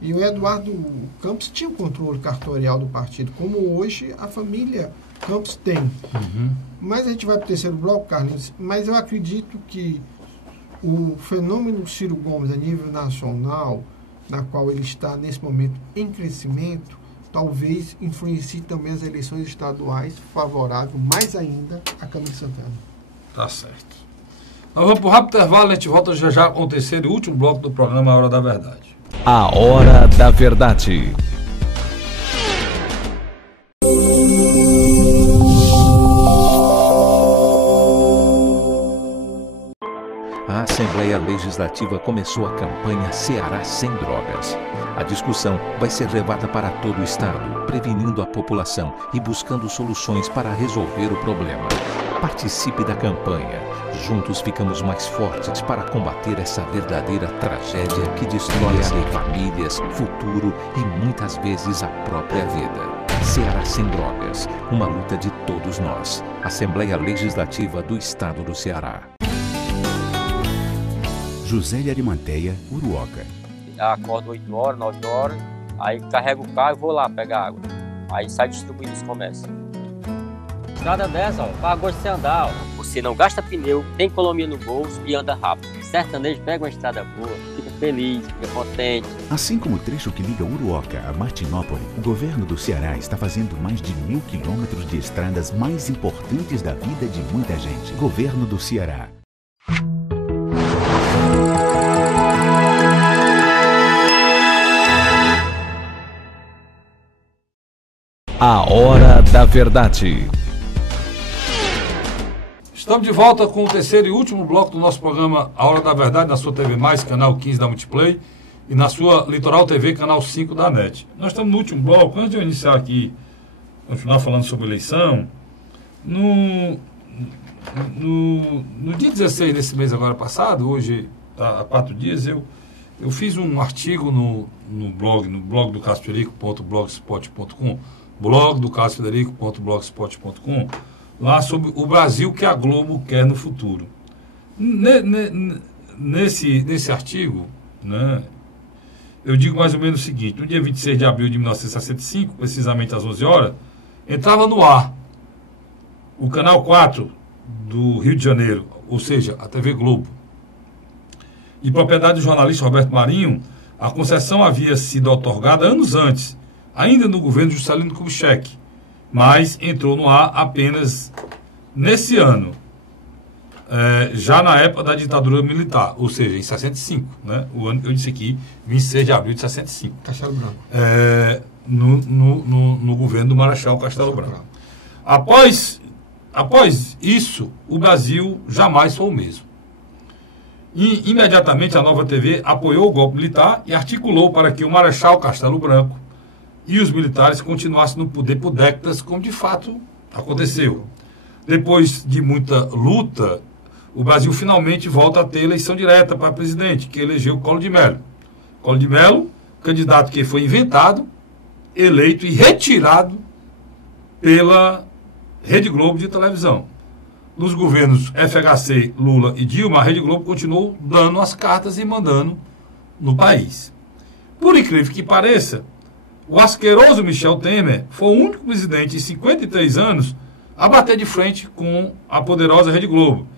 E o Eduardo Campos tinha o controle cartorial do partido, como hoje a família Campos tem. Uhum. Mas a gente vai para o terceiro bloco, Carlos, mas eu acredito que o fenômeno Ciro Gomes a nível nacional, na qual ele está nesse momento em crescimento, talvez influencie também as eleições estaduais, favorável mais ainda a Camilo Santana. Tá certo. Nós vamos para o rápido intervalo, a gente volta já com o terceiro e último bloco do programa A Hora da Verdade. A Hora da Verdade. A Assembleia Legislativa começou a campanha Ceará Sem Drogas. A discussão vai ser levada para todo o estado, prevenindo a população e buscando soluções para resolver o problema. Participe da campanha. Juntos ficamos mais fortes para combater essa verdadeira tragédia que destrói famílias, futuro e muitas vezes a própria vida. Ceará Sem Drogas, uma luta de todos nós. Assembleia Legislativa do Estado do Ceará. José de Arimanteia, Uruoca. Acordo 8 horas, 9 horas, aí carrego o carro e vou lá pegar água. Aí sai distribuindo os comércios. Estrada dessa, ó, para gosto de você andar, ó. Você não gasta pneu, tem economia no bolso e anda rápido. Sertanejo pega uma estrada boa, fica feliz, fica contente. Assim como o trecho que liga Uruoca a Martinópole, o governo do Ceará está fazendo mais de 1.000 quilômetros de estradas mais importantes da vida de muita gente. Governo do Ceará. A Hora da Verdade. Estamos de volta com o terceiro e último bloco do nosso programa A Hora da Verdade, na sua TV+, canal 15 da Multiplay, e na sua Litoral TV, canal 5 da NET. Nós estamos no último bloco. Antes de eu iniciar aqui, continuar falando sobre eleição, no dia 16 desse mês agora passado, hoje há 4 dias, eu fiz um artigo no blog do castrofederico.blogspot.com, blog do castrofederico.blogspot.com, lá sobre o Brasil que a Globo quer no futuro. Nesse artigo, né, eu digo mais ou menos o seguinte: no dia 26 de abril de 1965, precisamente às 11 horas, entrava no ar o Canal 4 do Rio de Janeiro, ou seja, a TV Globo. De propriedade do jornalista Roberto Marinho, a concessão havia sido otorgada anos antes, ainda no governo de Juscelino Kubitschek, mas entrou no ar apenas nesse ano, já na época da ditadura militar, ou seja, em 65, né? O ano que eu disse aqui, 26 de abril de 65. Castelo Branco. No governo do Marechal Castelo Branco. Após isso, o Brasil jamais foi o mesmo. E, imediatamente, a Nova TV apoiou o golpe militar e articulou para que o Marechal Castelo Branco e os militares continuassem no poder por décadas, como de fato aconteceu. Depois de muita luta, o Brasil finalmente volta a ter eleição direta para presidente, que elegeu Collor de Mello. Collor de Mello, candidato que foi inventado, eleito e retirado pela Rede Globo de televisão. Nos governos FHC, Lula e Dilma, a Rede Globo continuou dando as cartas e mandando no país. Por incrível que pareça, o asqueroso Michel Temer foi o único presidente em 53 anos a bater de frente com a poderosa Rede Globo.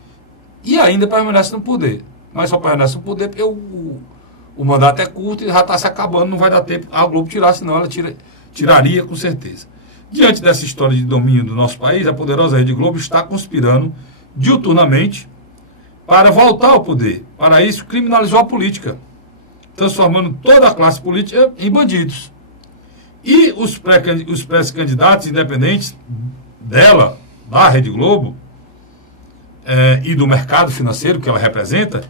E ainda permanece no poder. Mas só permanece no poder porque o mandato é curto e já está se acabando, não vai dar tempo a Globo tirar, senão ela tiraria com certeza. Diante dessa história de domínio do nosso país, a poderosa Rede Globo está conspirando diuturnamente para voltar ao poder. Para isso, criminalizou a política, transformando toda a classe política em bandidos. E os pré-candidatos independentes dela, da Rede Globo, e do mercado financeiro que ela representa,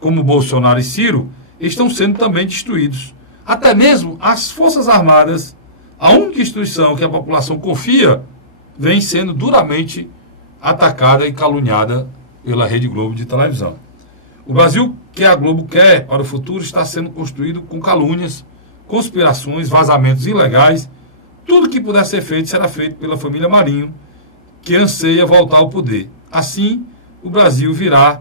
como Bolsonaro e Ciro, estão sendo também destruídos. Até mesmo as Forças Armadas, a única instituição que a população confia, vem sendo duramente atacada e caluniada pela Rede Globo de televisão. O Brasil que a Globo quer para o futuro está sendo construído com calúnias, conspirações, vazamentos ilegais. Tudo que puder ser feito será feito pela família Marinho, que anseia voltar ao poder. Assim, o Brasil virá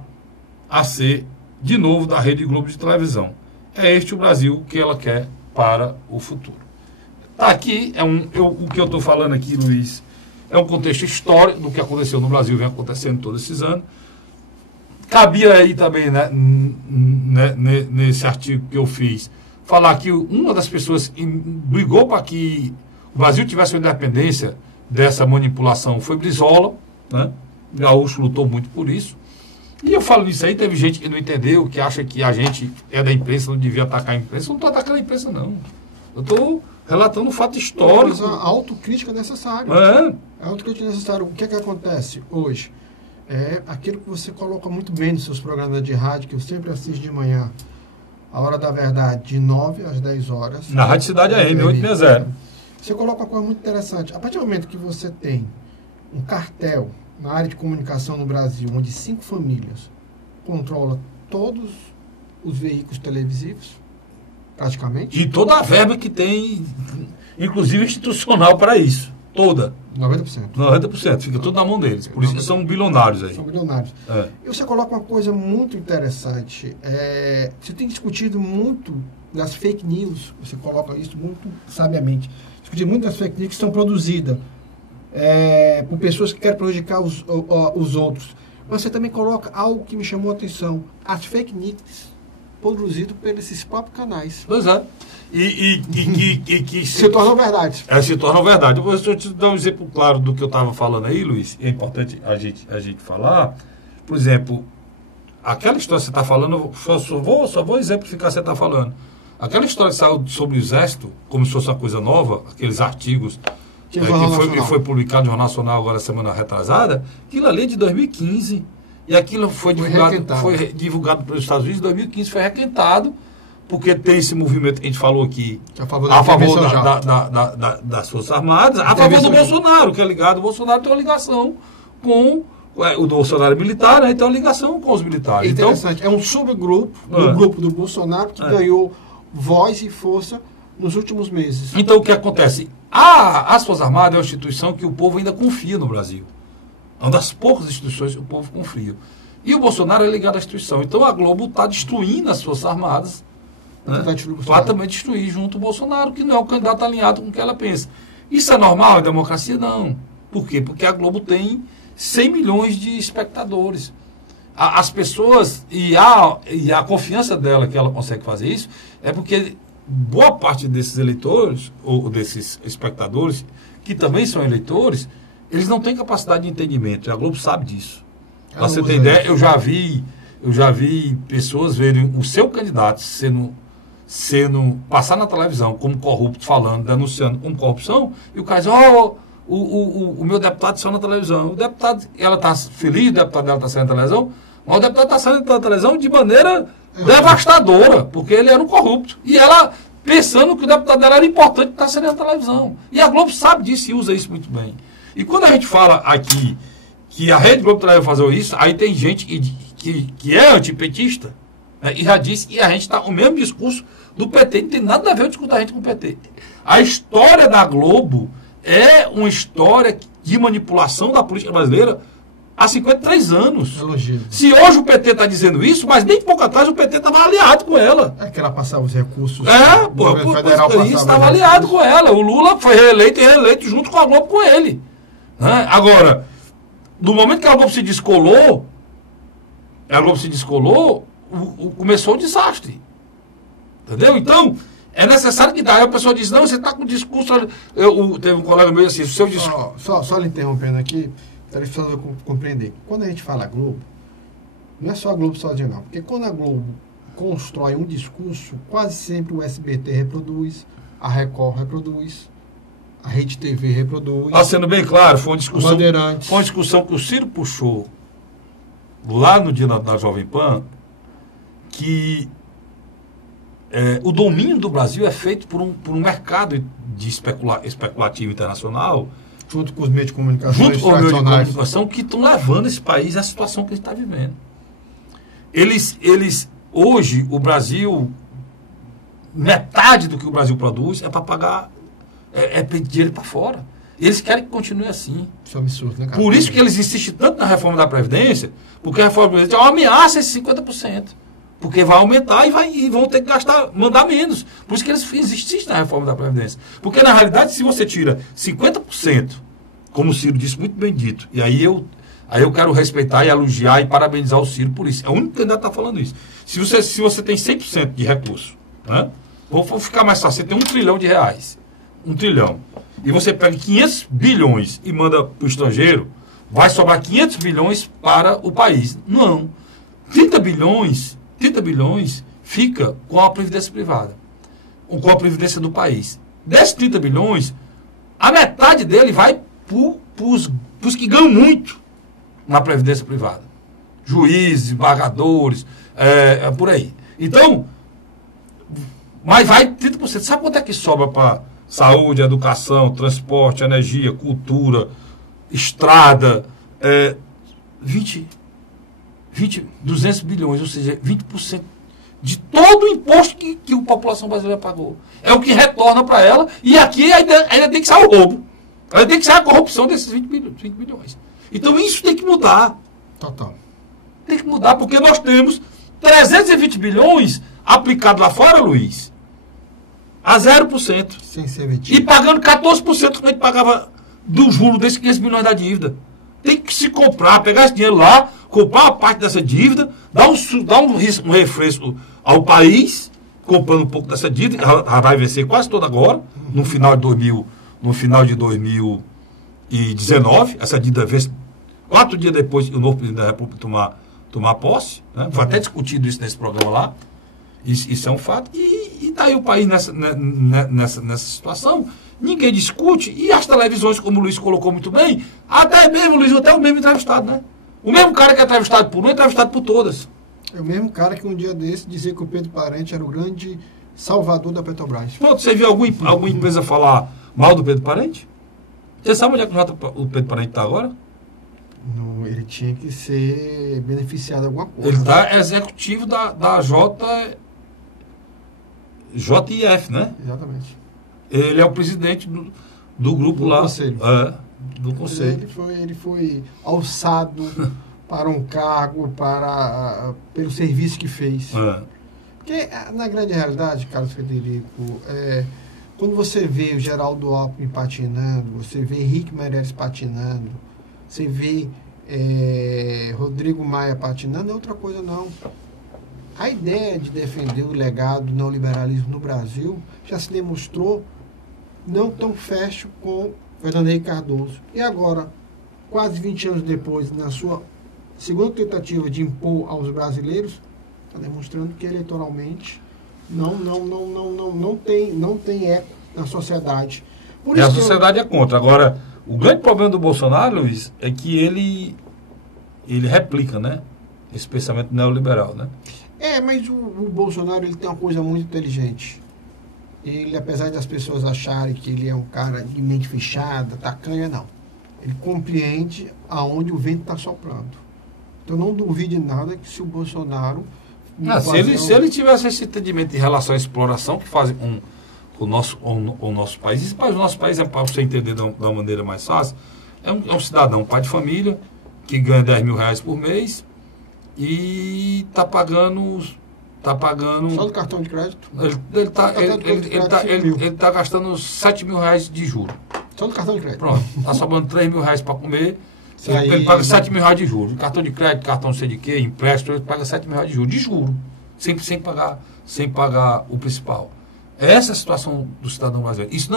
a ser, de novo, da Rede Globo de televisão. É este o Brasil que ela quer para o futuro. Tá aqui, o que eu estou falando aqui, Luiz, é um contexto histórico do que aconteceu no Brasil, vem acontecendo todos esses anos. Cabia aí também, né, nesse artigo que eu fiz, falar que uma das pessoas que brigou para que o Brasil tivesse uma independência dessa manipulação, foi Brizola, né? Gaúcho lutou muito por isso. E eu falo isso aí, teve gente que não entendeu, que acha que a gente é da imprensa, não devia atacar a imprensa. Eu não estou atacando a imprensa, não. Eu estou relatando um fato histórico. Mas a autocrítica é necessária. A autocrítica é necessária. O que é que acontece hoje? É aquilo que você coloca muito bem nos seus programas de rádio, que eu sempre assisto de manhã. A Hora da Verdade, de 9 às 10 horas. Na Rádio Cidade AM, 860. Você coloca uma coisa muito interessante. A partir do momento que você tem um cartel na área de comunicação no Brasil, onde 5 famílias controlam todos os veículos televisivos, praticamente. E toda a verba que tem, inclusive institucional, para isso. Toda. 90%. 90%. Fica tudo na mão deles. Por isso que são bilionários aí. São bilionários. E você coloca uma coisa muito interessante. Você tem discutido muito das fake news. Você coloca isso muito sabiamente. Discutir muito das fake news que são produzidas por pessoas que querem prejudicar os outros. Mas você também coloca algo que me chamou a atenção. As fake news produzidas por esses próprios canais. Pois é. Que se tornam verdade. Se tornam verdade. Deixa eu te dar um exemplo claro do que eu estava falando aí, Luiz. É importante a gente falar. Por exemplo, aquela história que você está falando, só vou exemplificar o que você está falando. Aquela história que saiu sobre o Exército, como se fosse uma coisa nova, aqueles artigos que foi publicado no Jornal Nacional agora semana retrasada, aquilo ali é de 2015. E aquilo foi divulgado pelos Estados Unidos em 2015, foi requentado, porque tem esse movimento que a gente falou aqui, a favor das Forças Armadas, a favor do Bolsonaro, que é ligado, o Bolsonaro tem uma ligação com o Bolsonaro militar, né, tem uma ligação com os militares. É interessante, então, é um subgrupo do grupo do Bolsonaro que ganhou voz e força nos últimos meses. Então o que acontece? As Forças Armadas é uma instituição que o povo ainda confia no Brasil. É uma das poucas instituições que o povo confia. E o Bolsonaro é ligado à instituição. Então a Globo está destruindo as Forças Armadas, para também destruir junto o Bolsonaro, que não é o candidato alinhado com o que ela pensa. Isso é normal em democracia? Não. Por quê? Porque a Globo tem 100 milhões de espectadores. As pessoas, e a confiança dela que ela consegue fazer isso, é porque boa parte desses eleitores, ou desses espectadores, que também são eleitores, eles não têm capacidade de entendimento. E a Globo sabe disso. Pra você ter ideia, eu já vi pessoas verem o seu candidato sendo passar na televisão como corrupto, falando, denunciando como corrupção, e o cara diz, o meu deputado saiu na televisão. O deputado, ela está feliz, o deputado dela está saindo na televisão, mas o deputado está saindo na televisão de maneira devastadora, porque ele era um corrupto. E ela pensando que o deputado dela era importante, está saindo na televisão. E a Globo sabe disso e usa isso muito bem. E quando a gente fala aqui que a Rede Globo vai fazer isso, aí tem gente que é antipetista, né, e já disse que a gente está com o mesmo discurso do PT, não tem nada a ver o discurso da gente com o PT. A história da Globo é uma história de manipulação da política brasileira há 53 anos. Elogio. Se hoje o PT está dizendo isso, mas bem pouco atrás o PT estava aliado com ela. É que ela passava os recursos. O governo federal estava aliado com ela. O Lula foi reeleito e reeleito junto com a Globo com ele. Né? Agora, do momento que a Globo se descolou, começou o desastre. Entendeu? Então, é necessário que daí a pessoa diz, não, você está com o discurso... Teve um colega meu assim, o seu discurso... Só lhe interrompendo aqui, para as pessoas compreender. Quando a gente fala Globo, não é só a Globo sozinha, não. Porque quando a Globo constrói um discurso, quase sempre o SBT reproduz, a Record reproduz, a Rede TV reproduz. Sendo bem claro, foi uma discussão que o Ciro puxou lá no dia da Jovem Pan, que o domínio do Brasil é feito por um mercado de especulativo internacional, junto com os meios de comunicação, que estão levando esse país à situação que ele está vivendo. Hoje, o Brasil, metade do que o Brasil produz é para pagar, pedir dinheiro para fora. Eles querem que continue assim. Isso é absurdo, né, cara? Por isso que eles insistem tanto na reforma da Previdência, porque a reforma da Previdência é uma ameaça a esses 50%. Porque vai aumentar e vão ter que mandar menos. Por isso que eles insistem na reforma da Previdência. Porque, na realidade, se você tira 50%, como o Ciro disse, muito bem dito, e aí eu quero respeitar e elogiar e parabenizar o Ciro por isso. É o único candidato que está falando isso. Se você tem 100% de recurso, né? Vou ficar mais fácil, você tem R$1 trilhão. 1 trilhão. e você pega 500 bilhões e manda para o estrangeiro, vai sobrar 500 bilhões para o país. Não. 30 bilhões fica com a previdência privada, com a previdência do país. Desses 30 bilhões, a metade dele vai para os que ganham muito na previdência privada. Juízes, embargadores, por aí. Então, mas vai 30%. Sabe quanto é que sobra para saúde, educação, transporte, energia, cultura, estrada? 200 bilhões, ou seja, 20% de todo o imposto que a população brasileira pagou. É o que retorna para ela, e aqui ainda tem que sair o roubo. Ainda tem que sair a corrupção desses 20 bilhões. Então isso tem que mudar. Total. Tem que mudar, porque nós temos 320 bilhões aplicados lá fora, Luiz, a 0%. Sem ser vendido. E pagando 14% que a gente pagava do juro desses 500 bilhões da dívida. Tem que se comprar, pegar esse dinheiro lá, comprar uma parte dessa dívida, dar um refresco ao país, comprando um pouco dessa dívida, que vai vencer quase toda agora, no final de 2019. Essa dívida vence 4 dias depois que o novo presidente da República tomar posse. Né? Foi até discutido isso nesse programa lá. Isso é um fato. E está aí o país nessa situação. Ninguém discute. E as televisões, como o Luiz colocou muito bem, até mesmo, Luiz, até o mesmo entrevistado, né? O mesmo cara que é entrevistado por um é entrevistado por todas. É o mesmo cara que um dia desse dizia que o Pedro Parente era o grande salvador da Petrobras. Pronto, você viu alguma empresa falar mal do Pedro Parente? Você sabe onde é que o Pedro Parente está agora? Não, ele tinha que ser beneficiado de alguma coisa. Ele está executivo da JIF, né? Exatamente. Ele é o presidente do grupo lá. Conselho. Do conselho. Ele foi alçado para um cargo, pelo serviço que fez. Porque, na grande realidade, Carlos Frederico, quando você vê o Geraldo Alckmin patinando, você vê Henrique Meirelles patinando, você vê Rodrigo Maia patinando, é outra coisa não. A ideia de defender o legado do neoliberalismo no Brasil já se demonstrou não tão fértil com Fernando Henrique Cardoso. E agora, quase 20 anos depois, na sua segunda tentativa de impor aos brasileiros, está demonstrando que eleitoralmente não tem eco na sociedade. E a sociedade é contra. Agora, o grande problema do Bolsonaro, Luiz, é que ele replica, né, esse pensamento neoliberal, né? Mas o Bolsonaro ele tem uma coisa muito inteligente. Ele, apesar das pessoas acharem que ele é um cara de mente fechada, tacanha, não. Ele compreende aonde o vento está soprando. Então não duvide nada que se o Bolsonaro... Se ele tivesse esse entendimento em relação à exploração que fazem com o nosso país, isso para o nosso país, para você entender de uma maneira mais fácil, é um cidadão, pai de família, que ganha 10 mil reais por mês e está pagando... Só do cartão de crédito? Ele está gastando 7 mil reais de juros. Só do cartão de crédito. Pronto. Está sobrando 3 mil reais para comer. Ele paga 7 mil reais de juros. Cartão de crédito, cartão não sei de quê, empréstimo, ele paga 7 mil reais de juros. De juro. Sem pagar o principal. Essa é a situação do cidadão brasileiro. Isso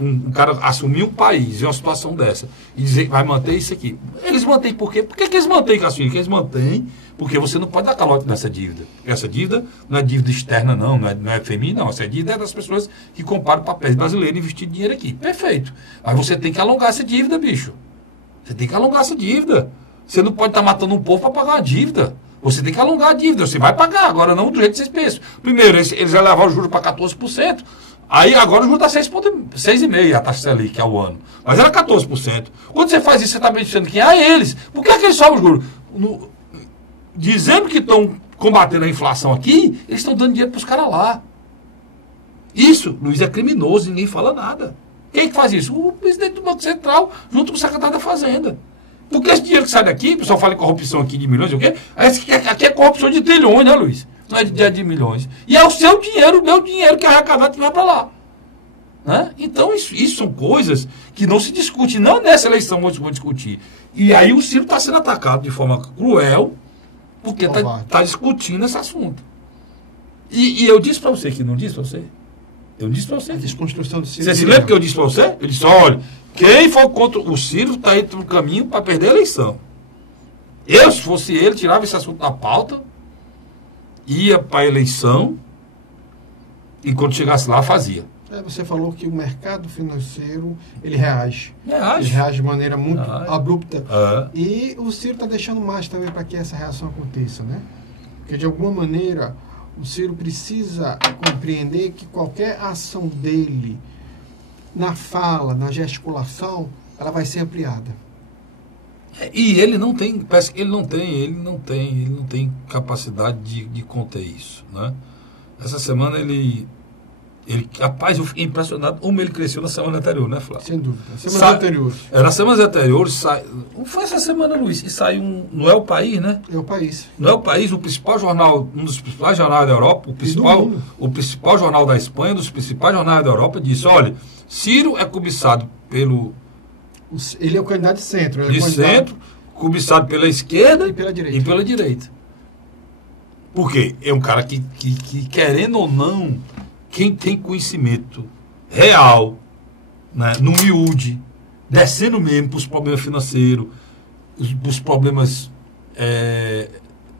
um cara assumir um país em uma situação dessa e dizer que vai manter isso aqui. Eles mantêm por quê? Por que eles mantêm, Castilho? Eles mantêm porque você não pode dar calote nessa dívida. Essa dívida não é dívida externa, não é FMI, não. Essa dívida é das pessoas que compram papéis brasileiros e investir dinheiro aqui. Perfeito. Mas você tem que alongar essa dívida, bicho. Você tem que alongar essa dívida. Você não pode estar matando um povo para pagar uma dívida. Você tem que alongar a dívida, você vai pagar, agora não do jeito que vocês pensam. Primeiro, eles vão levar o juro para 14%, aí agora o juro está 6,5%, a taxa Selic, que é o ano. Mas era 14%. Quando você faz isso, você está beneficiando quem? Eles. Por que eles sobem os juros? Dizendo que estão combatendo a inflação aqui, eles estão dando dinheiro para os caras lá. Isso, Luiz, é criminoso, ninguém fala nada. Quem que faz isso? O presidente do Banco Central, junto com o secretário da Fazenda. Porque esse dinheiro que sai daqui, o pessoal fala em corrupção aqui de milhões, o quê? Aqui é corrupção de trilhões, né, Luiz? Não é de milhões. E é o seu dinheiro, o meu dinheiro que é arrecadado que vai para lá. Né? Então, isso são coisas que não se discute. Não nessa eleição vou discutir. E aí o Ciro está sendo atacado de forma cruel, porque está discutindo esse assunto. E eu disse para você que não disse para você? Eu disse para você. A desconstrução do Ciro. Você se lembra que eu disse para você? Eu disse, olha, quem for contra o Ciro está indo no caminho para perder a eleição. Eu, se fosse ele, tirava esse assunto da pauta, ia para a eleição, e quando chegasse lá, fazia. Você falou que o mercado financeiro, ele reage. Reage. Ele reage de maneira muito abrupta. É. E o Ciro está deixando mais também para que essa reação aconteça, né? Porque, de alguma maneira, o Ciro precisa compreender que qualquer ação dele, na fala, na gesticulação, ela vai ser ampliada. E ele não tem, parece que ele não tem capacidade de conter isso, né? Essa semana rapaz, eu fiquei impressionado como ele cresceu na semana anterior, né, Flávio? Sem dúvida. Semanas anteriores. Nas semanas anteriores, não foi essa semana, Luiz, e saiu não é o País, né? É o País. Não é o País, o principal jornal, um dos principais jornais da Europa, o principal jornal da Espanha, um dos principais jornais da Europa, disse, olha, Ciro é cobiçado pelo... Ele é o candidato de centro. De centro, cobiçado pela esquerda e pela direita. Por quê? É um cara que, querendo ou não, quem tem conhecimento real, né, no miúde, descendo mesmo para os problemas financeiros, os problemas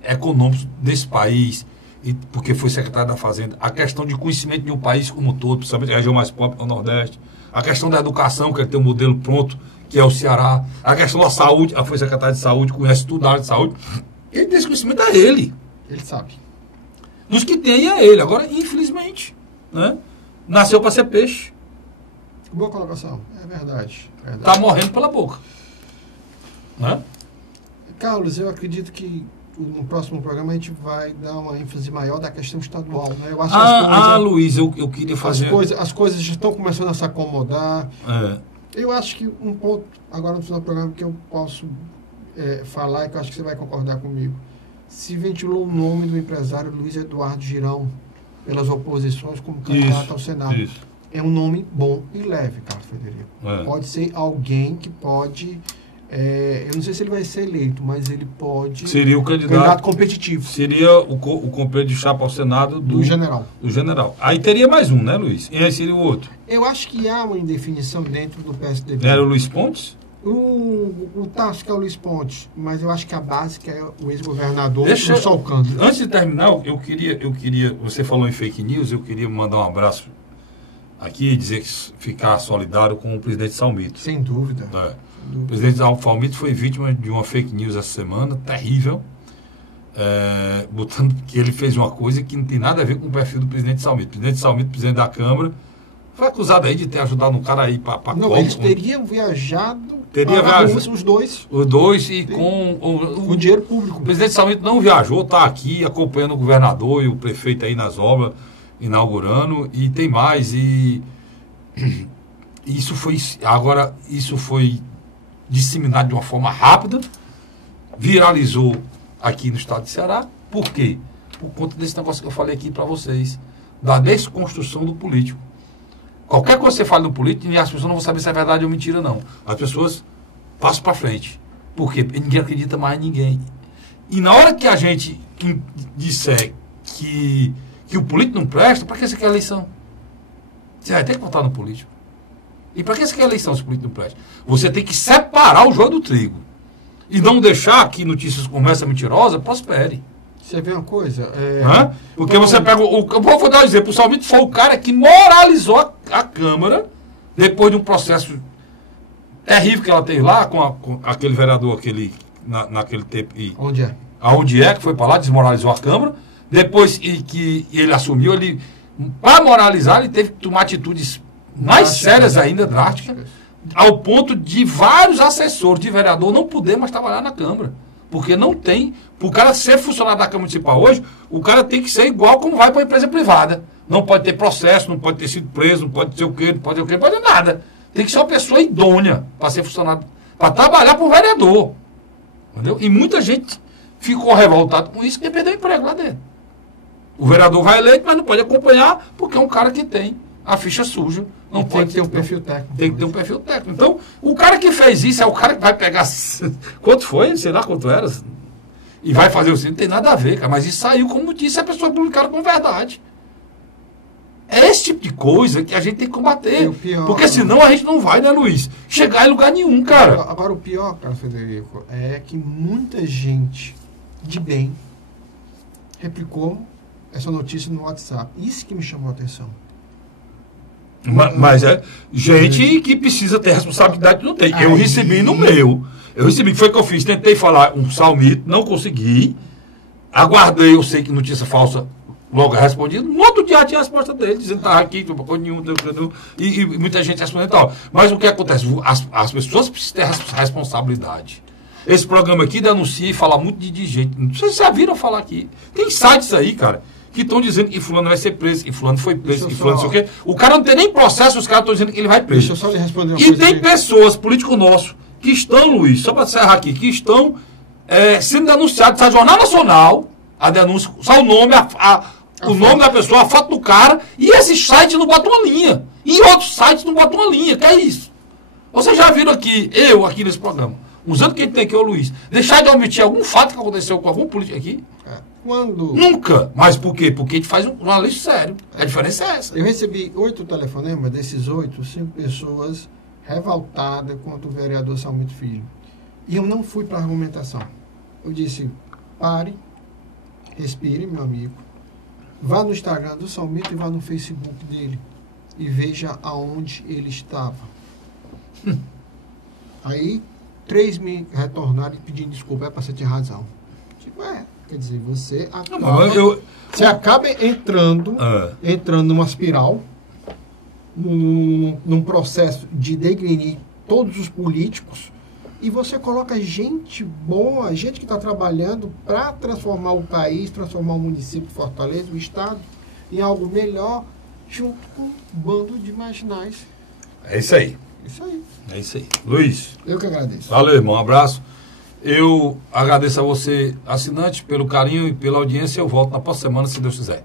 econômicos desse país, porque foi secretário da Fazenda, a questão de conhecimento de um país como um todo, principalmente a região mais pobre, que é o Nordeste, a questão da educação, que ele tem um modelo pronto, que é o Ceará, a questão da saúde, foi secretário de saúde, conhece tudo da área de saúde, ele tem esse conhecimento, é ele. Ele sabe. Dos que tem é ele. Agora, infelizmente, né, nasceu para ser peixe. Boa colocação. É verdade. Está morrendo pela boca. Né? Carlos, eu acredito que no próximo programa a gente vai dar uma ênfase maior da questão estadual. Né? Eu acho que Luiz, eu queria fazer... As coisas já estão começando a se acomodar. Eu acho que um ponto, agora no final do programa, que eu posso falar, e que eu acho que você vai concordar comigo, se ventilou o nome do empresário Luiz Eduardo Girão pelas oposições como candidato ao Senado. Isso. É um nome bom e leve, Carlos Frederico. Pode ser alguém que pode... eu não sei se ele vai ser eleito, mas ele pode... Seria o candidato competitivo. Seria o companheiro de chapa ao Senado do general. Do general. Aí teria mais um, né, Luiz? E aí seria o outro. Eu acho que há uma indefinição dentro do PSDB. Era o Luiz Pontes? O Tasso, que é o Luiz Pontes, mas eu acho que a base que é o ex-governador Wilson Alcântara. Antes de terminar, eu queria, você falou em fake news, eu queria mandar um abraço aqui e dizer que ficar solidário com o presidente Salmito. Sem dúvida. O presidente Salmito foi vítima de uma fake news essa semana, terrível, botando que ele fez uma coisa que não tem nada a ver com o perfil do presidente Salmito. O presidente Salmito, presidente da Câmara, foi acusado aí de ter ajudado um cara aí para Não, eles teriam viajado os dois. Os dois e com o dinheiro público. O presidente Salmito não viajou, está aqui acompanhando o governador e o prefeito aí nas obras, inaugurando, e tem mais. E isso foi disseminado de uma forma rápida, viralizou aqui no estado de Ceará. Por quê? Por conta desse negócio que eu falei aqui para vocês, da desconstrução do político. Qualquer coisa que você fale no político, as pessoas não vão saber se é verdade ou mentira, não. As pessoas passam para frente. Por quê? Porque ninguém acredita mais em ninguém. E na hora que a gente disser que o político não presta, para que você quer eleição? Você vai ter que votar no político. E para que você quer eleição se o político não presta? Você tem que separar o joio do trigo. E não deixar que notícias como essa mentirosa prospere. Você vê uma coisa... Porque você pega... Eu vou dar um exemplo. O Salmito foi o cara que moralizou a Câmara depois de um processo terrível que ela teve lá com aquele vereador, naquele tempo. Aonde que foi para lá, desmoralizou a Câmara. Depois que ele assumiu, para moralizar, ele teve que tomar atitudes mais sérias ainda, drásticas, ao ponto de vários assessores de vereador não poder mais trabalhar na Câmara. Porque não tem... Para o cara ser funcionário da Câmara Municipal hoje, o cara tem que ser igual como vai para a empresa privada. Não pode ter processo, não pode ter sido preso, não pode ser o quê, não pode ter nada. Tem que ser uma pessoa idônea para ser funcionário, para trabalhar para o vereador. Entendeu? E muita gente ficou revoltada com isso e perdeu o emprego lá dentro. O vereador vai eleito, mas não pode acompanhar porque é um cara que tem a ficha suja. Não pode ter um perfil técnico. Tem que ter um perfil técnico. Então, o cara que fez isso é o cara que vai pegar... Quanto foi? Sei lá quanto era. E vai fazer o seguinte, não tem nada a ver, cara. Mas isso saiu como notícia, a pessoa publicaram com verdade. é esse tipo de coisa que a gente tem que combater. Pior, porque senão a gente não vai, né, Luiz? Chegar em lugar nenhum, cara. Agora o pior, cara, Frederico, é que muita gente de bem replicou essa notícia no WhatsApp. Isso que me chamou a atenção. Mas é gente que precisa ter responsabilidade que não tem. Eu recebi no meu. Eu recebi, que foi o que eu fiz. Tentei falar um salmito, não consegui. Aguardei, eu sei que notícia falsa logo respondido. No outro dia tinha a resposta dele, dizendo que estava aqui, não coisa nenhuma, e muita gente respondendo e tal. Mas o que acontece? As pessoas precisam ter responsabilidade. Esse programa aqui denuncia e fala muito de gente. Vocês já viram falar aqui. Tem sites aí, cara, que estão dizendo que fulano vai ser preso, que fulano foi preso, que fulano não sei o quê. O cara não tem nem processo, os caras estão dizendo que ele vai preso. Deixa eu só lhe responder uma e coisa tem aqui. pessoas, políticos nossos, que estão, Luiz, só para encerrar aqui, que estão sendo denunciados. Sai Jornal Nacional, a denúncia, sai o nome, o nome da pessoa, a foto do cara, e esses sites não botam uma linha. E outros sites não botam uma linha, que é isso. Vocês já viram aqui, eu aqui nesse programa, usando quem tem aqui, ô Luiz, deixar de omitir algum fato que aconteceu com algum político aqui? Quando... Nunca. Mas por quê? Porque a gente faz um jornalismo sério. A diferença é essa. Eu recebi 8 telefonemas, desses 8, 5 pessoas revoltadas contra o vereador Salmito Filho. E eu não fui para argumentação. Eu disse, pare, respire, meu amigo, vá no Instagram do Salmito e vá no Facebook dele e veja aonde ele estava. Aí, 3 me retornaram pedindo desculpa, para você ter razão. Tipo, quer dizer, você acaba entrando numa espiral, num processo de degrenir todos os políticos, e você coloca gente boa, gente que está trabalhando para transformar o país, transformar o município de Fortaleza, o estado, em algo melhor, junto com um bando de marginais. É isso aí. Isso aí. É isso aí. Luiz. Eu que agradeço. Valeu, irmão. Um abraço. Eu agradeço a você, assinante, pelo carinho e pela audiência. Eu volto na próxima semana, se Deus quiser.